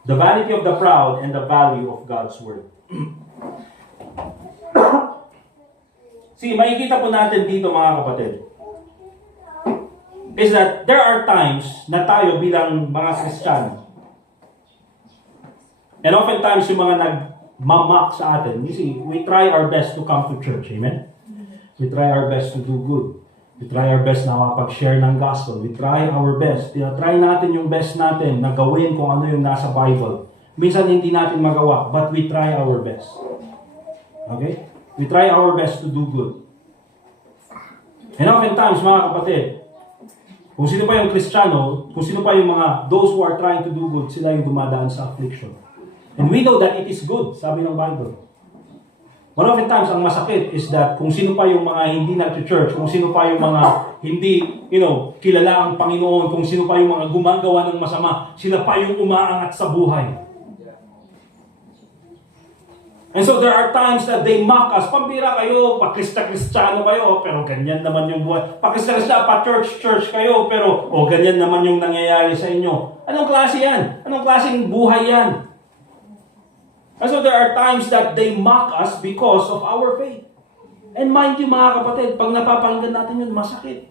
The vanity of the proud and the value of God's word. See, makikita po natin dito mga kapatid, is that there are times na tayo bilang mga Kristiyano, and oftentimes yung mga nagmamak sa atin, you see, we try our best to come to church, amen? We try our best to do good. We try our best na makapag-share ng gospel. We try our best. Try natin yung best natin na gawin kung ano yung nasa Bible. Minsan hindi natin magawa, but we try our best. Okay? We try our best to do good. And oftentimes, mga kapatid, kung sino pa yung Kristiyano, kung sino pa yung mga, those who are trying to do good, sila yung dumadaan sa affliction. And we know that it is good, sabi ng Bible. But oftentimes, ang masakit is that kung sino pa yung mga hindi nag-church, kung sino pa yung mga hindi, kilala ang Panginoon, kung sino pa yung mga gumagawa ng masama, sila pa yung umaangat sa buhay. And so there are times that they mock us. Pambira kayo, pa-Kristiyano kayo, pero ganyan naman yung buhay. Pa-Kristiyano, pa-church kayo, pero ganyan naman yung nangyayari sa inyo. Anong klase yan? Anong klaseng buhay yan? And so there are times that they mock us because of our faith. And mind you mga kapatid, pag napapanggan natin yun, masakit.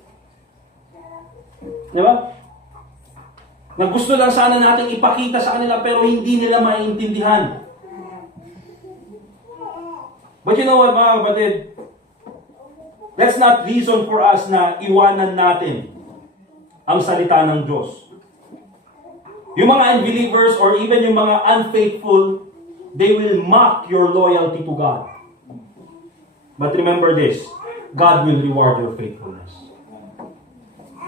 Di ba? Na gusto lang sana natin ipakita sa kanila pero hindi nila maiintindihan. But you know what mga kapatid? That's not reason for us na iwanan natin ang salita ng Diyos. Yung mga unbelievers or even yung mga unfaithful, they will mock your loyalty to God. But remember this, God will reward your faithfulness.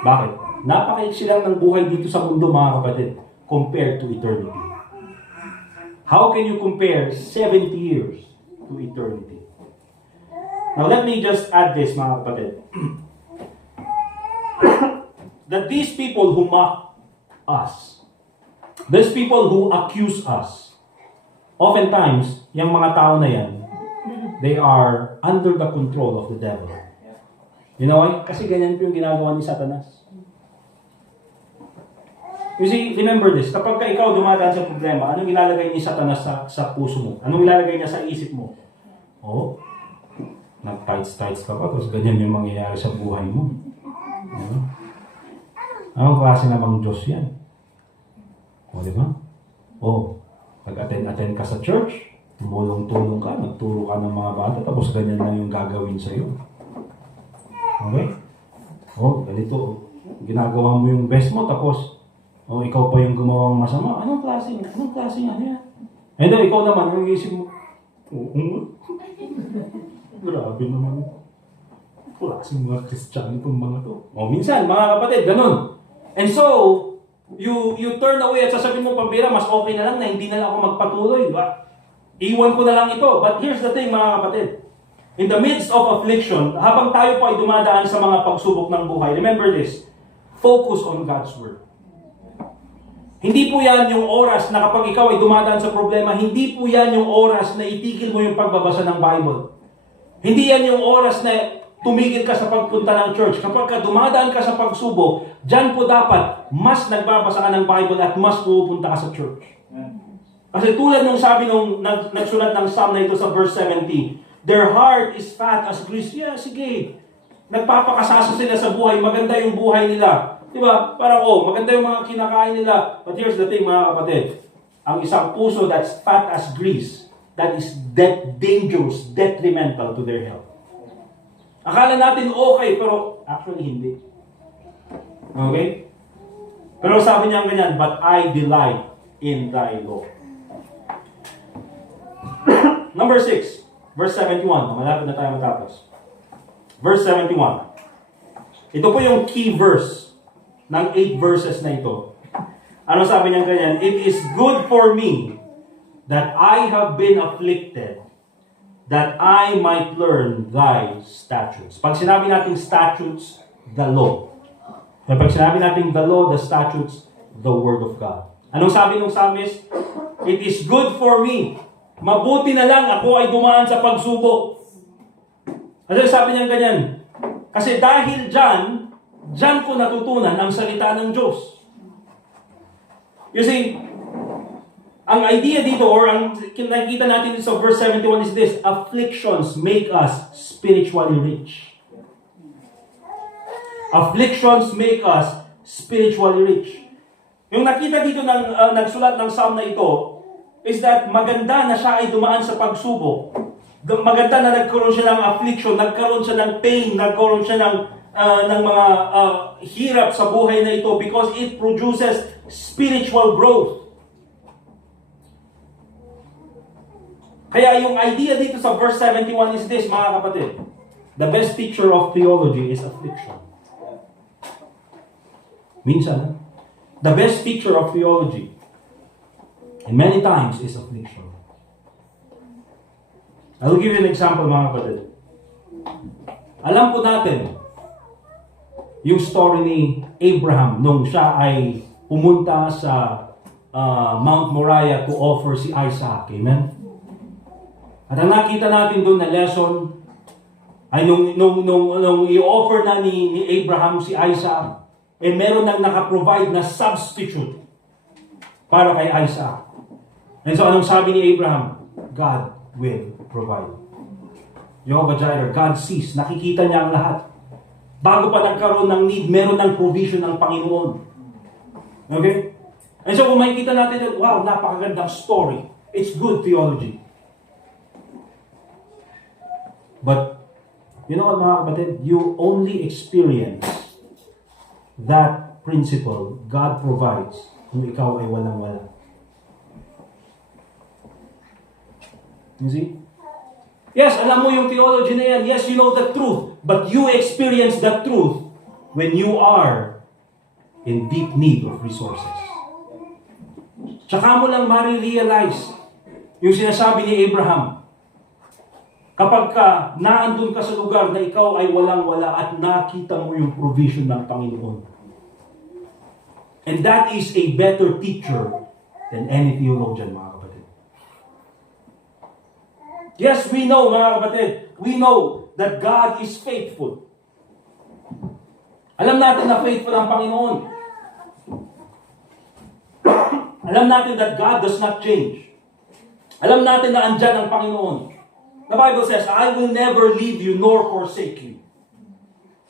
Bakit? Napakaiksi lang ng buhay dito sa mundo mga kapatid compared to eternity. How can you compare 70 years to eternity? Now let me just add this mga kapatid. That these people who mock us, these people who accuse us, oftentimes, yung mga tao na yan, they are under the control of the devil. You know why? Kasi ganyan po yung ginagawa ni Satanas. You see, remember this. Kapag ikaw dumadaan sa problema, anong ilalagay ni Satanas sa puso mo? Anong ilalagay niya sa isip mo? Nag-tights ka pa, tapos ganyan yung mangyayari sa buhay mo. Diba? Anong klase namang Diyos yan? Diba? Pag-attend ka sa church, tumulong-tulong ka, nagturo ka ng mga bata, tapos ganyan lang yung gagawin sa'yo. Okay? Ganito. Ginagawa mo yung best mo, tapos ikaw pa yung gumawang masama. Anong klase yan? And then, ikaw naman, ang isip mo, grabe naman. Klaseng mga Kristiyano itong mga to. Minsan, mga kapatid, ganun. And so, you turn away at sasabihin mo, pambira, mas okay na lang na hindi na lang ako magpatuloy. Diba? Iwan ko na lang ito. But here's the thing, mga kapatid. In the midst of affliction, habang tayo po ay dumadaan sa mga pagsubok ng buhay, remember this, focus on God's Word. Hindi po yan yung oras na kapag ikaw ay dumadaan sa problema, hindi po yan yung oras na itigil mo yung pagbabasa ng Bible. Hindi yan yung oras na tumigil ka sa pagpunta ng church. Kapag dumadaan ka sa pagsubok, dyan po dapat mas nagbabasa ka ng Bible at mas pupunta ka sa church. Kasi tulad nung sabi nung nagsulat ng Psalm na ito sa verse 70, their heart is fat as grease. Yeah, sige. Nagpapakasasa sila sa buhay. Maganda yung buhay nila. Diba? Parang, maganda yung mga kinakain nila. But here's the thing, mga kapatid. Ang isang puso that's fat as grease, that is dangerous, detrimental to their health. Akala natin okay, pero actually hindi. Okay? Pero sabi niya ganyan, but I delight in thy law. Number 6, verse 71. Malapit na tayo matapos. Verse 71. Ito po yung key verse ng 8 verses na ito. Ano sabi niya ganyan? It is good for me that I have been afflicted, that I might learn thy statutes. Pag sinabi natin statutes, the law. Pag sinabi natin the law, the statutes, the word of God. Anong sabi ng psalmist? It is good for me. Mabuti na lang ako ay dumaan sa pagsubok. Ano sabi niya ganyan? Kasi dahil dyan ko natutunan ang salita ng Diyos. You see, ang idea dito, or ang nakikita natin sa verse 71 is this: afflictions make us spiritually rich. Afflictions make us spiritually rich. Yung nakita dito ng nagsulat ng psalm na ito is that maganda na siya ay dumaan sa pagsubok. Maganda na nagkaroon siya ng affliction, nagkaroon siya ng pain, nagkaroon siya ng mga hirap sa buhay na ito because it produces spiritual growth. Kaya yung idea dito sa verse 71 is this, mga kapatid. The best teacher of theology is affliction. Minsan, the best teacher of theology, and many times, is affliction. I'll give you an example, mga kapatid. Alam po natin yung story ni Abraham nung siya ay pumunta sa Mount Moriah to offer si Isaac. Amen? At ang nakita natin doon na lesson ay nung i-offer na ni Abraham si Isaac, meron nang nakaprovide na substitute para kay Isaac. And so anong sabi ni Abraham? God will provide. Jehovah Jireh, God sees, nakikita niya ang lahat. Bago pa nagkaroon ng need, meron ng provision ng Panginoon. Okay? And so kung makikita natin, wow, napakagandang story. It's good theology. But, you know what, mga kapatid? You only experience that principle God provides kung ikaw ay walang-wala. You see? Yes, alam mo yung theology na yan. Yes, you know the truth. But you experience the truth when you are in deep need of resources. Tsaka mo lang marirealize yung sinasabi ni Abraham. Kapag ka naandun ka sa lugar na ikaw ay walang-wala at nakita mo yung provision ng Panginoon. And that is a better teacher than any theologian, mga kapatid. Yes, we know, mga kapatid, we know that God is faithful. Alam natin na faithful ang Panginoon. Alam natin that God does not change. Alam natin na andyan ang Panginoon. The Bible says, I will never leave you nor forsake you.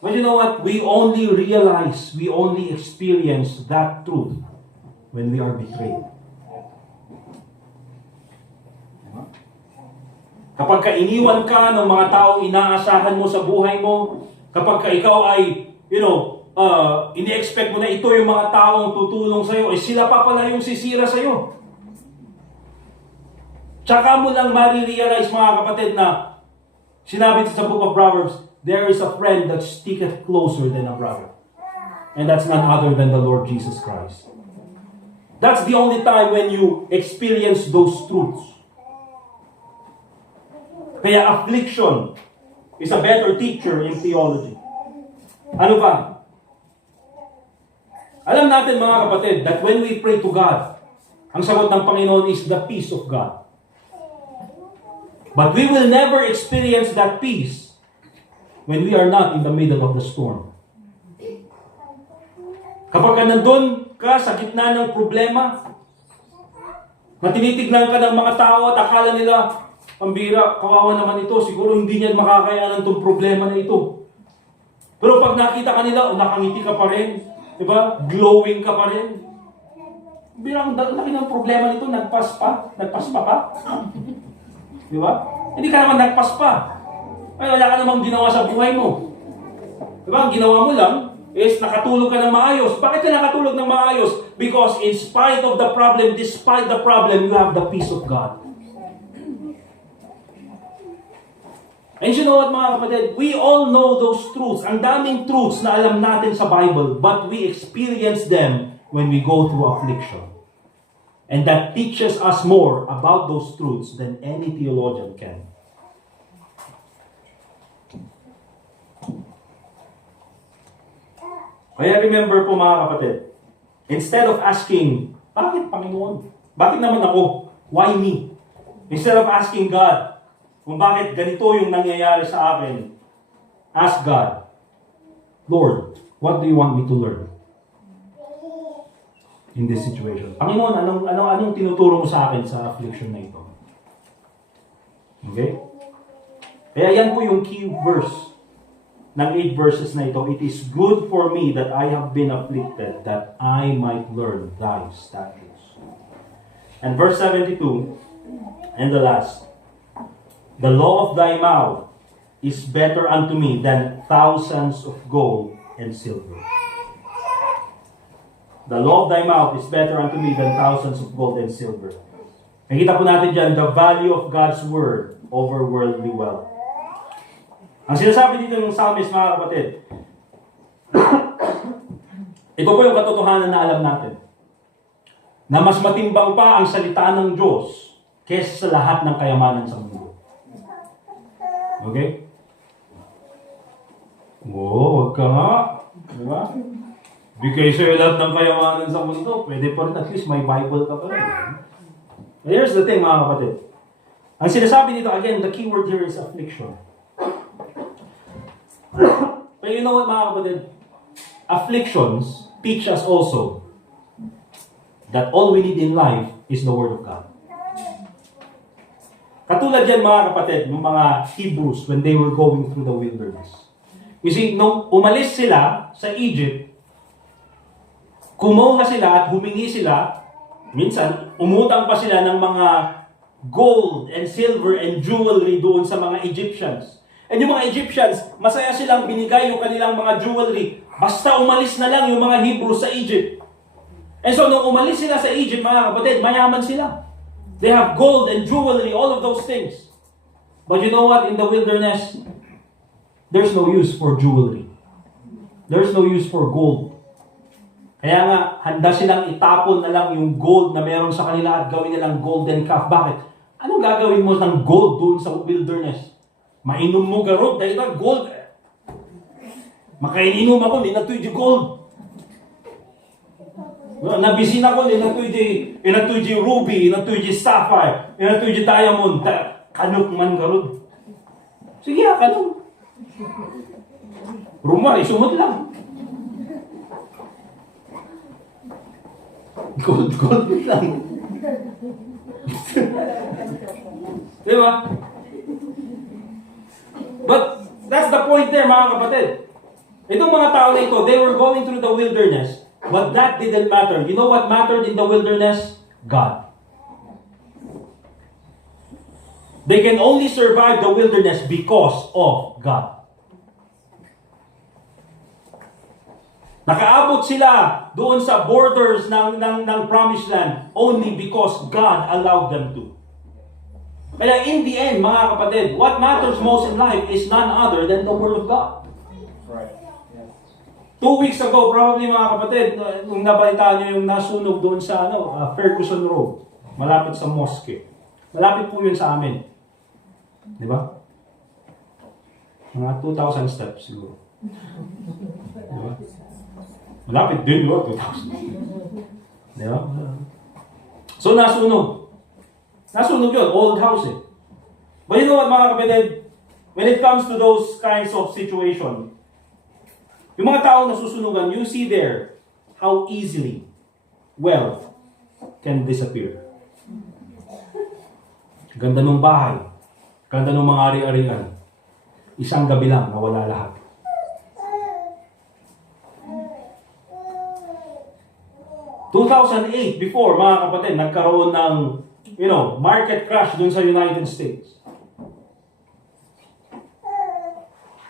But you know what? We only realize, we only experience that truth when we are betrayed. Kapag ka iniwan ka ng mga taong inaasahan mo sa buhay mo, kapag ka ikaw ay, ini-expect mo na ito yung mga taong tutulong sa'yo, sila pa pala yung sisira sa'yo. Tsaka mo lang marirealize, mga kapatid, na sinabi sa book of Proverbs, there is a friend that sticketh closer than a brother. And that's none other than the Lord Jesus Christ. That's the only time when you experience those truths. Kaya affliction is a better teacher in theology. Ano ba? Alam natin, mga kapatid, that when we pray to God, ang sagot ng Panginoon is the peace of God. But we will never experience that peace when we are not in the middle of the storm. Kapag nandun ka sa gitna ng problema, matinitignan ka ng mga tao at akala nila, pambira, kawawa naman ito, siguro hindi niyan makakayanan itong problema na ito. Pero pag nakita ka nila, nakangiti ka pa rin, diba? Glowing ka pa rin. Birang laki ng problema nito, nagpaspa ka. Di ba? Hindi ka naman nagpaspa. Ay, wala ka namang ginawa sa buhay mo. Di ba? Ang ginawa mo lang is nakatulog ka ng maayos. Bakit ka nakatulog ng maayos? Because in spite of the problem, despite the problem, you have the peace of God. And you know what, mga kapatid? We all know those truths. Ang daming truths na alam natin sa Bible, but we experience them when we go through affliction. And that teaches us more about those truths than any theologian can. Kaya remember po mga kapatid, instead of asking, bakit Panginoon? Bakit naman ako? Why me? Instead of asking God, kung bakit ganito yung nangyayari sa akin, ask God, Lord, what do you want me to learn in this situation? Panginoon, anong tinuturo mo sa akin sa affliction na ito? Okay? Kaya yan po yung key verse ng 8 verses na ito. It is good for me that I have been afflicted, that I might learn thy statutes. And verse 72, and the last, the law of thy mouth is better unto me than thousands of gold and silver. The law of thy mouth is better unto me than thousands of gold and silver. Nakita po natin dyan, the value of God's word over worldly wealth. Ang sinasabi dito ng psalmist, mga kapatid, ito po yung katotohanan na alam natin. Na mas matimbang pa ang salita ng Diyos kaysa sa lahat ng kayamanan sa mundo. Okay? Wag ka nga. Diba? Bigay sa'yo lahat ng kayamanan sa mundo. Pwede pa rin, at least may Bible ka pa rin. Here's the thing, mga kapatid. Ang sinasabi dito, again, the key word here is affliction. But you know what, mga kapatid? Afflictions teach us also that all we need in life is the Word of God. Katulad yan, mga kapatid, ng mga Hebrews when they were going through the wilderness. You see, nung umalis sila sa Egypt, kumuha sila at humingi sila, minsan, umutang pa sila ng mga gold and silver and jewelry doon sa mga Egyptians. And yung mga Egyptians, masaya silang binigay yung kanilang mga jewelry. Basta umalis na lang yung mga Hebrews sa Egypt. And so, nung umalis sila sa Egypt, mga kapatid, mayaman sila. They have gold and jewelry, all of those things. But you know what? In the wilderness, there's no use for jewelry. There's no use for gold. Kaya nga, handa silang itapon na lang yung gold na meron sa kanila at gawin nilang golden calf. Bakit? Anong gagawin mo ng gold doon sa wilderness? Mainom mo garot, dahil ito gold. Makaininom ako, ninatoy di gold. Nabisin ako, ninatoy di ruby, ninatoy di sapphire, ninatoy di diamond. Kanok man garot. Sige, kanok. Rumar, isumot lang. Gold lang. Diba? But that's the point there, mga kapatid. Itong mga tao na ito, they were going through the wilderness, but that didn't matter. You know what mattered in the wilderness? God. They can only survive the wilderness because of God. Nakaabot sila doon sa borders ng promised land only because God allowed them to. Kaya in the end, mga kapatid, what matters most in life is none other than the Word of God. Right. Yes. 2 weeks ago, probably mga kapatid, nung nabalitaan nyo yung nasunog doon sa Ferguson Road, malapit sa mosque. Malapit po yun sa amin. Di ba? Mga 2,000 steps siguro. Di ba? Malapit din, 2,000. Di ba? So nasunog. Nasunog yun, old house eh. But you know what, mga kapatid? When it comes to those kinds of situation, yung mga tao na susunugan, you see there how easily wealth can disappear. Ganda ng bahay, ganda ng mga ari-arian, isang gabi lang nawala lahat. ...2008, before, mga kapatid, nagkaroon ng market crash dun sa United States.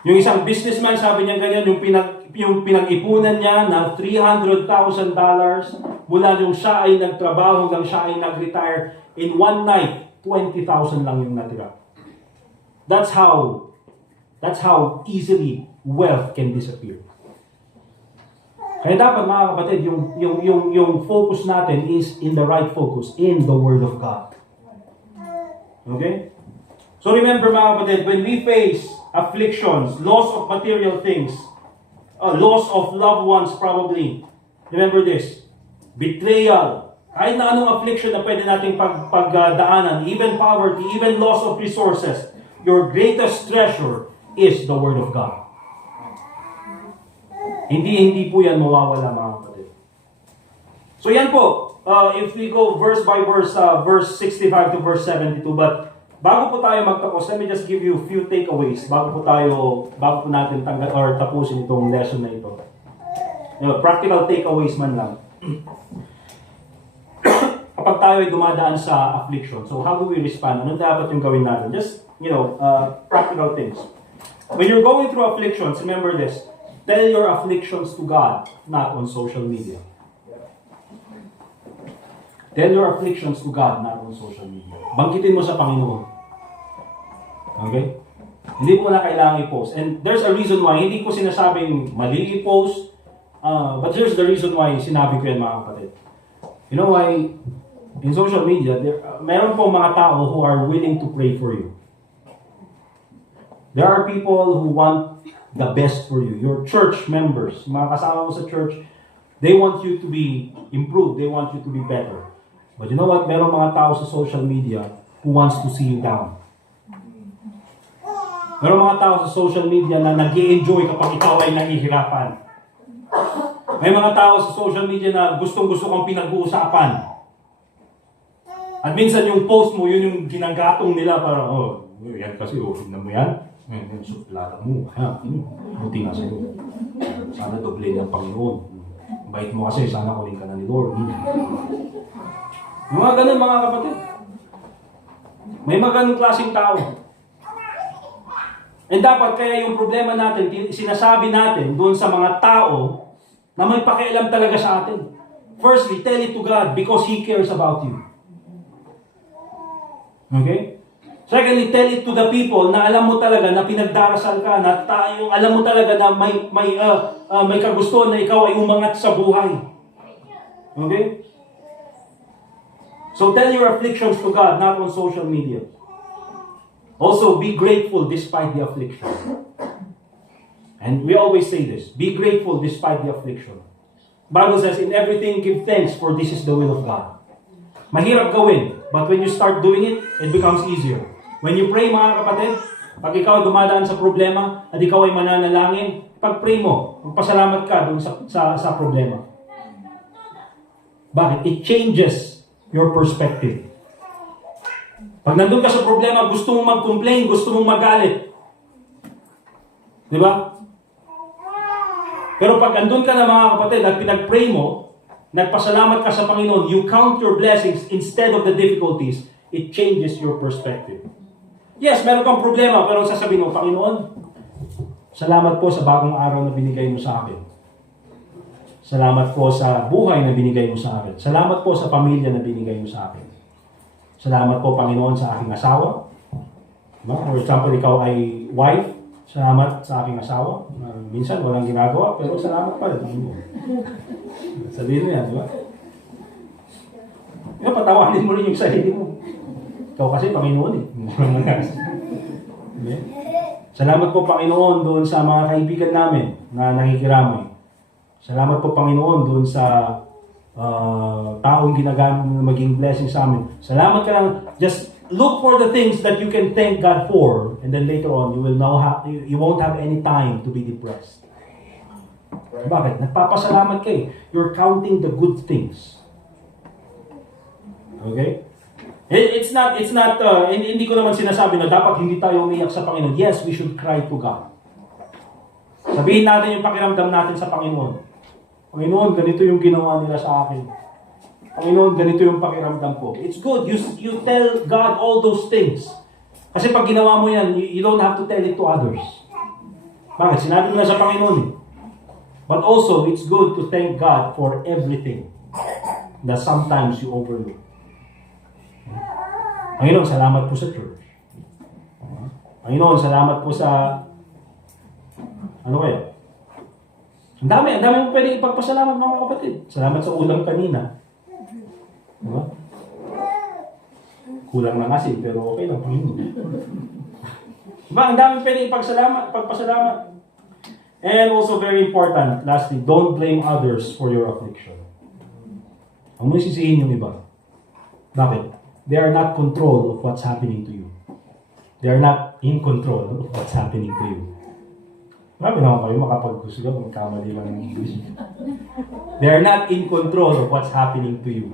Yung isang businessman, sabi niya ganyan, yung pinag-ipunan niya na $300,000 mula nung siya ay nagtrabaho hanggang siya ay nag-retire, in one night, 20,000 lang yung natira. That's how easily wealth can disappear. Kaya dapat mga kapatid, yung focus natin is in the right focus, in the Word of God. Okay? So remember mga kapatid, when we face afflictions, loss of material things, loss of loved ones probably, remember this, betrayal, kahit na anong affliction na pwede nating pagdaanan, even poverty, even loss of resources, your greatest treasure is the Word of God. Hindi po yan mawawala mga kapatid. So yan po, if we go verse by verse, verse 65 to verse 72, but bago po tayo magtapos, let me just give you a few takeaways bago po natin tapusin itong lesson na ito. Practical takeaways man lang. Kapag tayo ay dumadaan sa affliction, so how do we respond? Ano dapat yung gawin natin? Just, practical things. When you're going through afflictions, remember this, tell your afflictions to God, not on social media. Tell your afflictions to God, not on social media. Banggitin mo sa Panginoon. Okay? Hindi mo na kailangan i-post. And there's a reason why. Hindi ko sinasabing mali i-post. But here's the reason why sinabi ko yan mga kapatid. You know why? In social media, meron po mga tao who are willing to pray for you. There are people who want the best for you. Your church members, mga kasama mo sa church, they want you to be improved. They want you to be better. But you know what? Meron mga tao sa social media who wants to see you down. Meron mga tao sa social media na nag-i-enjoy kapag ikaw ay nahihirapan. May mga tao sa social media na gustong-gusto kang pinag-uusapan. At minsan yung post mo, yun yung ginagatong nila para, yan kasi, tignan mo yan. Yan, suplata mo. Buti nga sa'yo. Sana doble ng Panginoon. Bait mo kasi, sana kunin ka na ni Lord. Yung mga ganun mga kapatid. May mga ganun klaseng tao. And dapat kaya yung problema natin, sinasabi natin doon sa mga tao na may pakialam talaga sa atin. Firstly, tell it to God because He cares about you. Okay? Secondly, tell it to the people na alam mo talaga na pinagdarasal ka, na tayo, alam mo talaga na may kagustuhan na ikaw ay umangat sa buhay. Okay? So tell your afflictions to God, not on social media. Also, be grateful despite the affliction. And we always say this, be grateful despite the affliction. Bible says, in everything give thanks, for this is the will of God. Mahirap gawin, but when you start doing it, it becomes easier. When you pray mga kapatid, pag ikaw dumadaan sa problema at ikaw ay mananalangin, pag-pray mo, magpasalamat ka dun sa problema. Bakit? It changes your perspective. Pag nandun ka sa problema, gusto mong mag-complain, gusto mong magalit. Di ba? Pero pag andun ka na mga kapatid at pinag-pray mo, nagpasalamat ka sa Panginoon, you count your blessings instead of the difficulties, it changes your perspective. Yes, meron kang problema, pero sasabihin mo, Panginoon, salamat po sa bagong araw na binigay mo sa akin. Salamat po sa buhay na binigay mo sa akin. Salamat po sa pamilya na binigay mo sa akin. Salamat po, Panginoon, sa aking asawa. For example, ikaw ay wife, salamat sa aking asawa. Minsan, walang ginagawa, pero salamat pa rin, Panginoon. Sabihin mo yan, di ba? Patawanin mo rin yung sarili mo. Ikaw kasi Panginoon eh. Salamat po Panginoon doon sa mga kaibigan namin na nakikiramay. Salamat po Panginoon doon sa taong ginagamit na maging blessing sa amin. Salamat ka lang. Just look for the things that you can thank God for, and then later on you won't have any time to be depressed. Bakit? Nagpapasalamat ka eh. You're counting the good things. Okay? It's not, hindi ko naman sinasabi na dapat hindi tayo umiyak sa Panginoon. Yes, we should cry to God. Sabihin natin yung pakiramdam natin sa Panginoon. Panginoon, ganito yung ginawa nila sa akin. Panginoon, ganito yung pakiramdam ko. It's good. You tell God all those things. Kasi pag ginawa mo yan, you don't have to tell it to others. Bakit? Sinabi mo na sa Panginoon eh. But also, it's good to thank God for everything that sometimes you overlook. Panginoon, salamat po sa church. Panginoon, salamat po sa ano kaya? Ang dami mo pwedeng ipagpasalamat mga kapatid. Salamat sa ulam kanina. Diba? Kulang ng asin, pero okay lang, Panginoon. Diba? Ang dami pwedeng ipagpasalamat. And also very important, lastly, don't blame others for your affliction. Ang mong sisihin yung iba. Bakit? They are not control of what's happening to you. They are not in control of what's happening to you. Marami naman kayo makapag-gusto magkamali lang ng English. They are not in control of what's happening to you.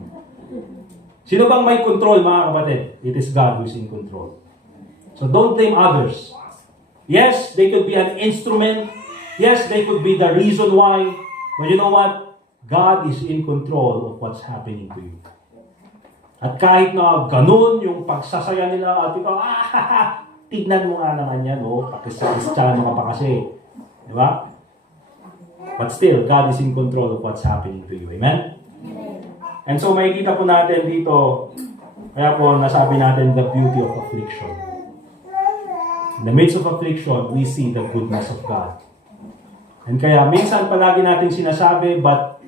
Sino bang may control, mga kapatid? It is God who is in control. So don't blame others. Yes, they could be an instrument. Yes, they could be the reason why. But you know what? God is in control of what's happening to you. At kahit na ganun yung pagsasaya nila at ikaw, tignan mo nga naman yan, pakisya-kristyano ka pa kasi. Di ba? But still, God is in control of what's happening to you. Amen? And so, makikita po natin dito, kaya po nasabi natin the beauty of affliction. In the midst of affliction, we see the goodness of God. And kaya, minsan palagi natin sinasabi, but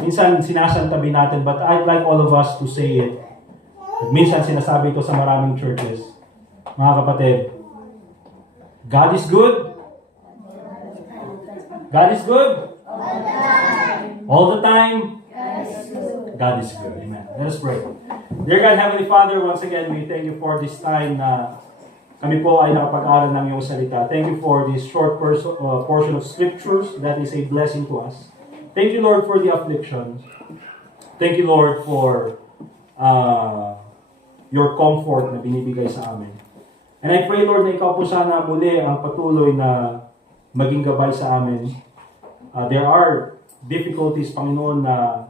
minsan sinasantabi natin, but I'd like all of us to say it. At minsan sinasabi ito sa maraming churches, mga kapatid, God is good. God is good. All the time. God is good. Amen. Let us pray. Dear God, Heavenly Father, once again, we thank you for this time na kami po ay nakapag-aral ng iyong salita. Thank you for this short portion of scriptures that is a blessing to us. Thank you, Lord, for the afflictions. Thank you, Lord, for your comfort na binibigay sa amin. And I pray, Lord, na ikaw po sana muli ang patuloy na maging gabay sa amin. There are difficulties, Panginoon, na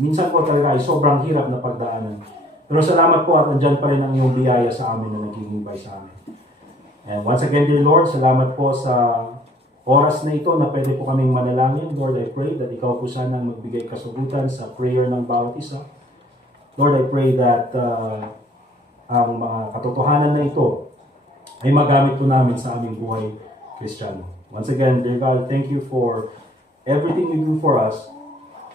minsan po talaga ay sobrang hirap na pagdaanan. Pero salamat po at andyan pa rin ang iyong biyaya sa amin na naging gabay sa amin. And once again, dear Lord, salamat po sa oras na ito na pwede po kaming manalangin. Lord, I pray that ikaw po sana magbigay kasagutan sa prayer ng bawat isa. Lord, I pray that ang mga katotohanan na ito ay magamit po namin sa aming buhay Kristiyano. Once again, dear God, thank you for everything you do for us.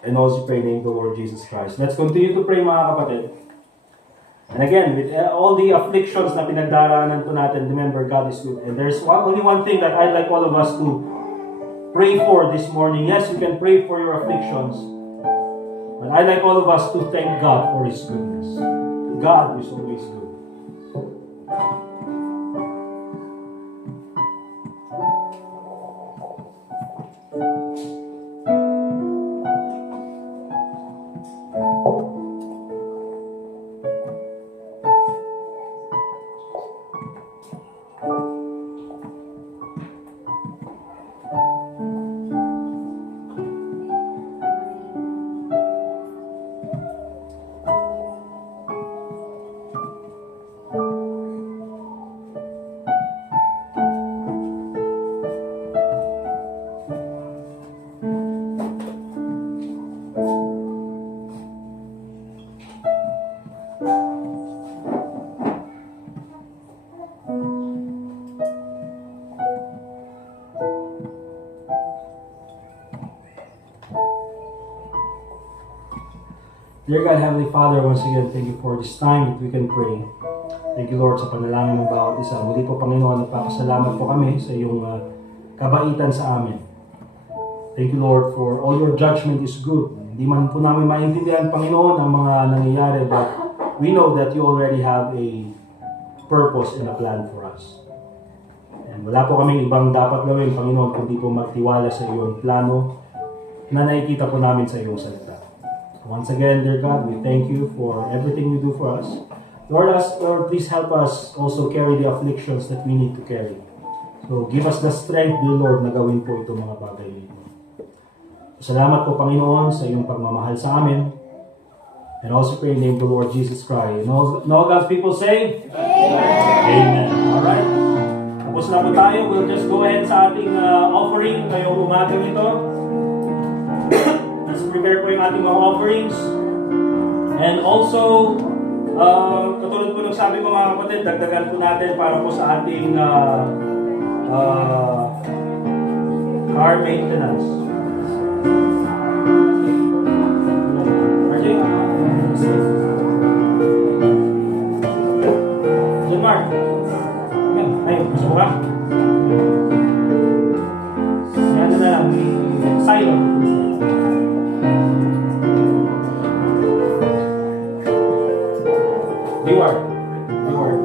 And also pray in the name of the Lord Jesus Christ. Let's continue to pray, mga kapatid. And again, with all the afflictions na pinagdaraanan po natin, remember God is good. And there's only one thing that I'd like all of us to pray for this morning. Yes, you can pray for your afflictions. But I'd like all of us to thank God for His goodness. God is always good. Dear God, Heavenly Father, once again, thank you for this time that we can pray. Thank you, Lord, sa panalangin ng bawat isa. Muli po, Panginoon, nagpapasalamat po kami sa iyong kabaitan sa amin. Thank you, Lord, for all your judgment is good. Hindi man po namin maintindihan, Panginoon, ang mga nangyayari, but we know that you already have a purpose and a plan for us. And wala po kaming ibang dapat gawin, Panginoon, kundi po magtiwala sa iyong plano na nakikita po namin sa iyong salita. Once again, dear God, we thank you for everything you do for us. Lord, please help us also carry the afflictions that we need to carry. So, give us the strength, dear Lord, na gawin po itong mga bagay nito. Salamat po, Panginoon, sa iyong pagmamahal sa amin. And also pray in the name of the Lord Jesus Christ. And all God's people say, Amen. Amen. Alright. Tapos na po tayo. We'll just go ahead sa ating offering ngayong umaga nito. Let's prepare po yung ating mga offerings. And also, katulad po ng sabi ko mga kapatid, dagdagan po natin para po sa ating car maintenance. RJ? Good Mark. Yan. Ay, gusto mo ka? Yan na lang. Silo. Reward. Reward.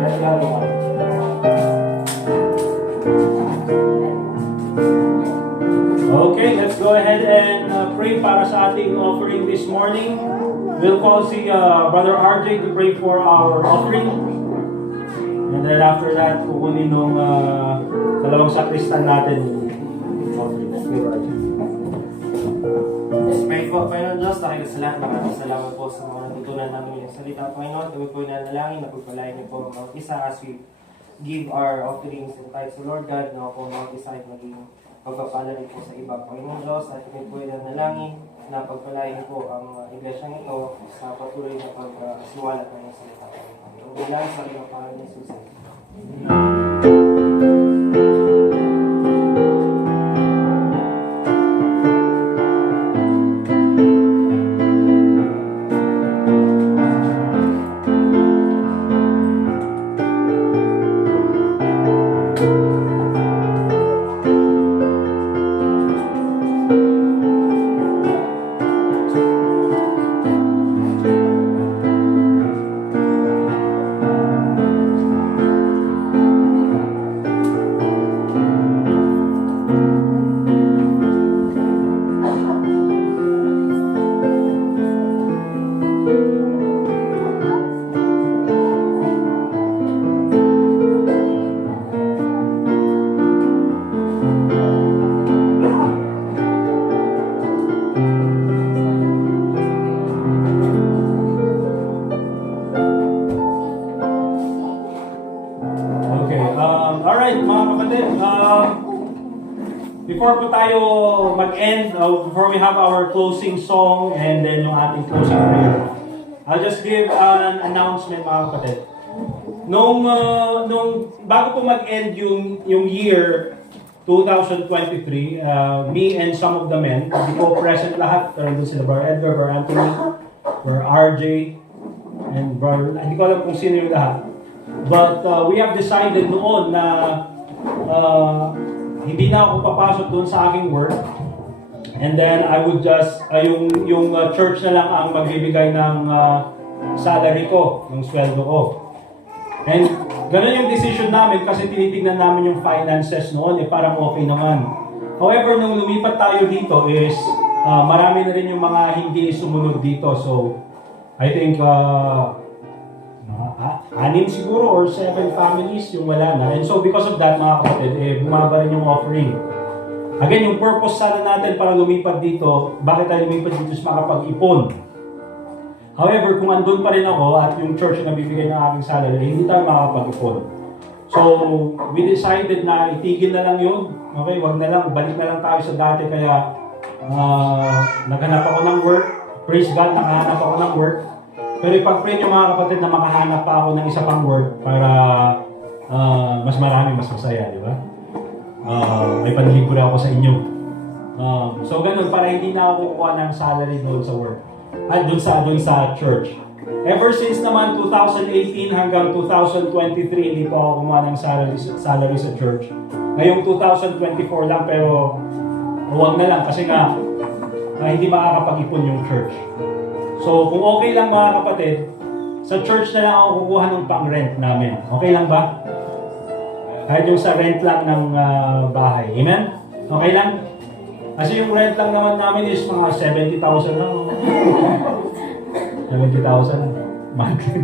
Let's go. Okay, let's go ahead and pray para sa ating offering this morning. We'll call si Brother RJ to pray for our offering. And then after that, kukunin nung dalawang sakristan natin yung offering. Okay, RJ. Pray po, Panginoon Diyos, maraming salamat po sa mga natutunan namin yung salita, Panginoon. Kami po nanalangin na pagpalain niyo po ang isa as we give our offerings and tithes to Lord God, na po ang isa ay maging pagpapala rin po sa iba, Panginoon Diyos. At kami po nanalangin na pagpalain po ang iglesyang ito sa patuloy na pagsiwalat ng salita, Panginoon. Bilang sa iyo, Panginoon Jesus. Alright, mga kapatid, before po tayo mag-end, before we have our closing song and then yung ating closing prayer, I'll just give an announcement, mga kapatid. Nung bago po mag-end yung year 2023, me and some of the men, hindi po present lahat, pero doon sila, Brother Edgar, Brother Anthony, Brother RJ, and Brother, hindi ko alam kung sino yung lahat. But we have decided noon na hindi na ako papasok doon sa aking work. And then I would just, yung church na lang ang magbibigay ng salary ko, yung sweldo ko. And ganun yung decision namin kasi tinitingnan namin yung finances noon, parang okay naman. However, nung lumipat tayo dito is marami na rin yung mga hindi sumunod dito. So, I think 6 siguro or 7 families yung wala na. And so because of that, mga kapatid, bumaba rin yung offering. Again, yung purpose sana natin para lumipat dito, bakit tayo lumipat dito is makapag-ipon. However, kung andun pa rin ako at yung church na bibigay ng aking salary, hindi tayo makapag-ipon. So, we decided na itigil na lang yun. Okay, wag na lang, balik na lang tayo sa dati. Kaya, naghanap ako ng work. Praise God, nakahanap ako ng work. Pero ipag-pray nyo mga kapatid na makahanap pa ako ng isa pang work para mas marami, mas masaya, di ba? May panlibre ako sa inyo. So ganun, para hindi na ako kukuha ng salary doon sa work. At doon sa church. Ever since naman 2018 hanggang 2023, hindi pa ako kumuha ng salary sa church. Ngayong 2024 lang, pero huwag na lang kasi nga hindi makakapag-ipon yung church. So, kung okay lang mga kapatid, sa church na lang ako kukuha ng pang-rent namin. Okay lang ba? Kahit yung sa rent lang ng bahay. Amen? Okay lang? Kasi yung rent lang naman namin is mga 70,000 lang. 70,000 monthly.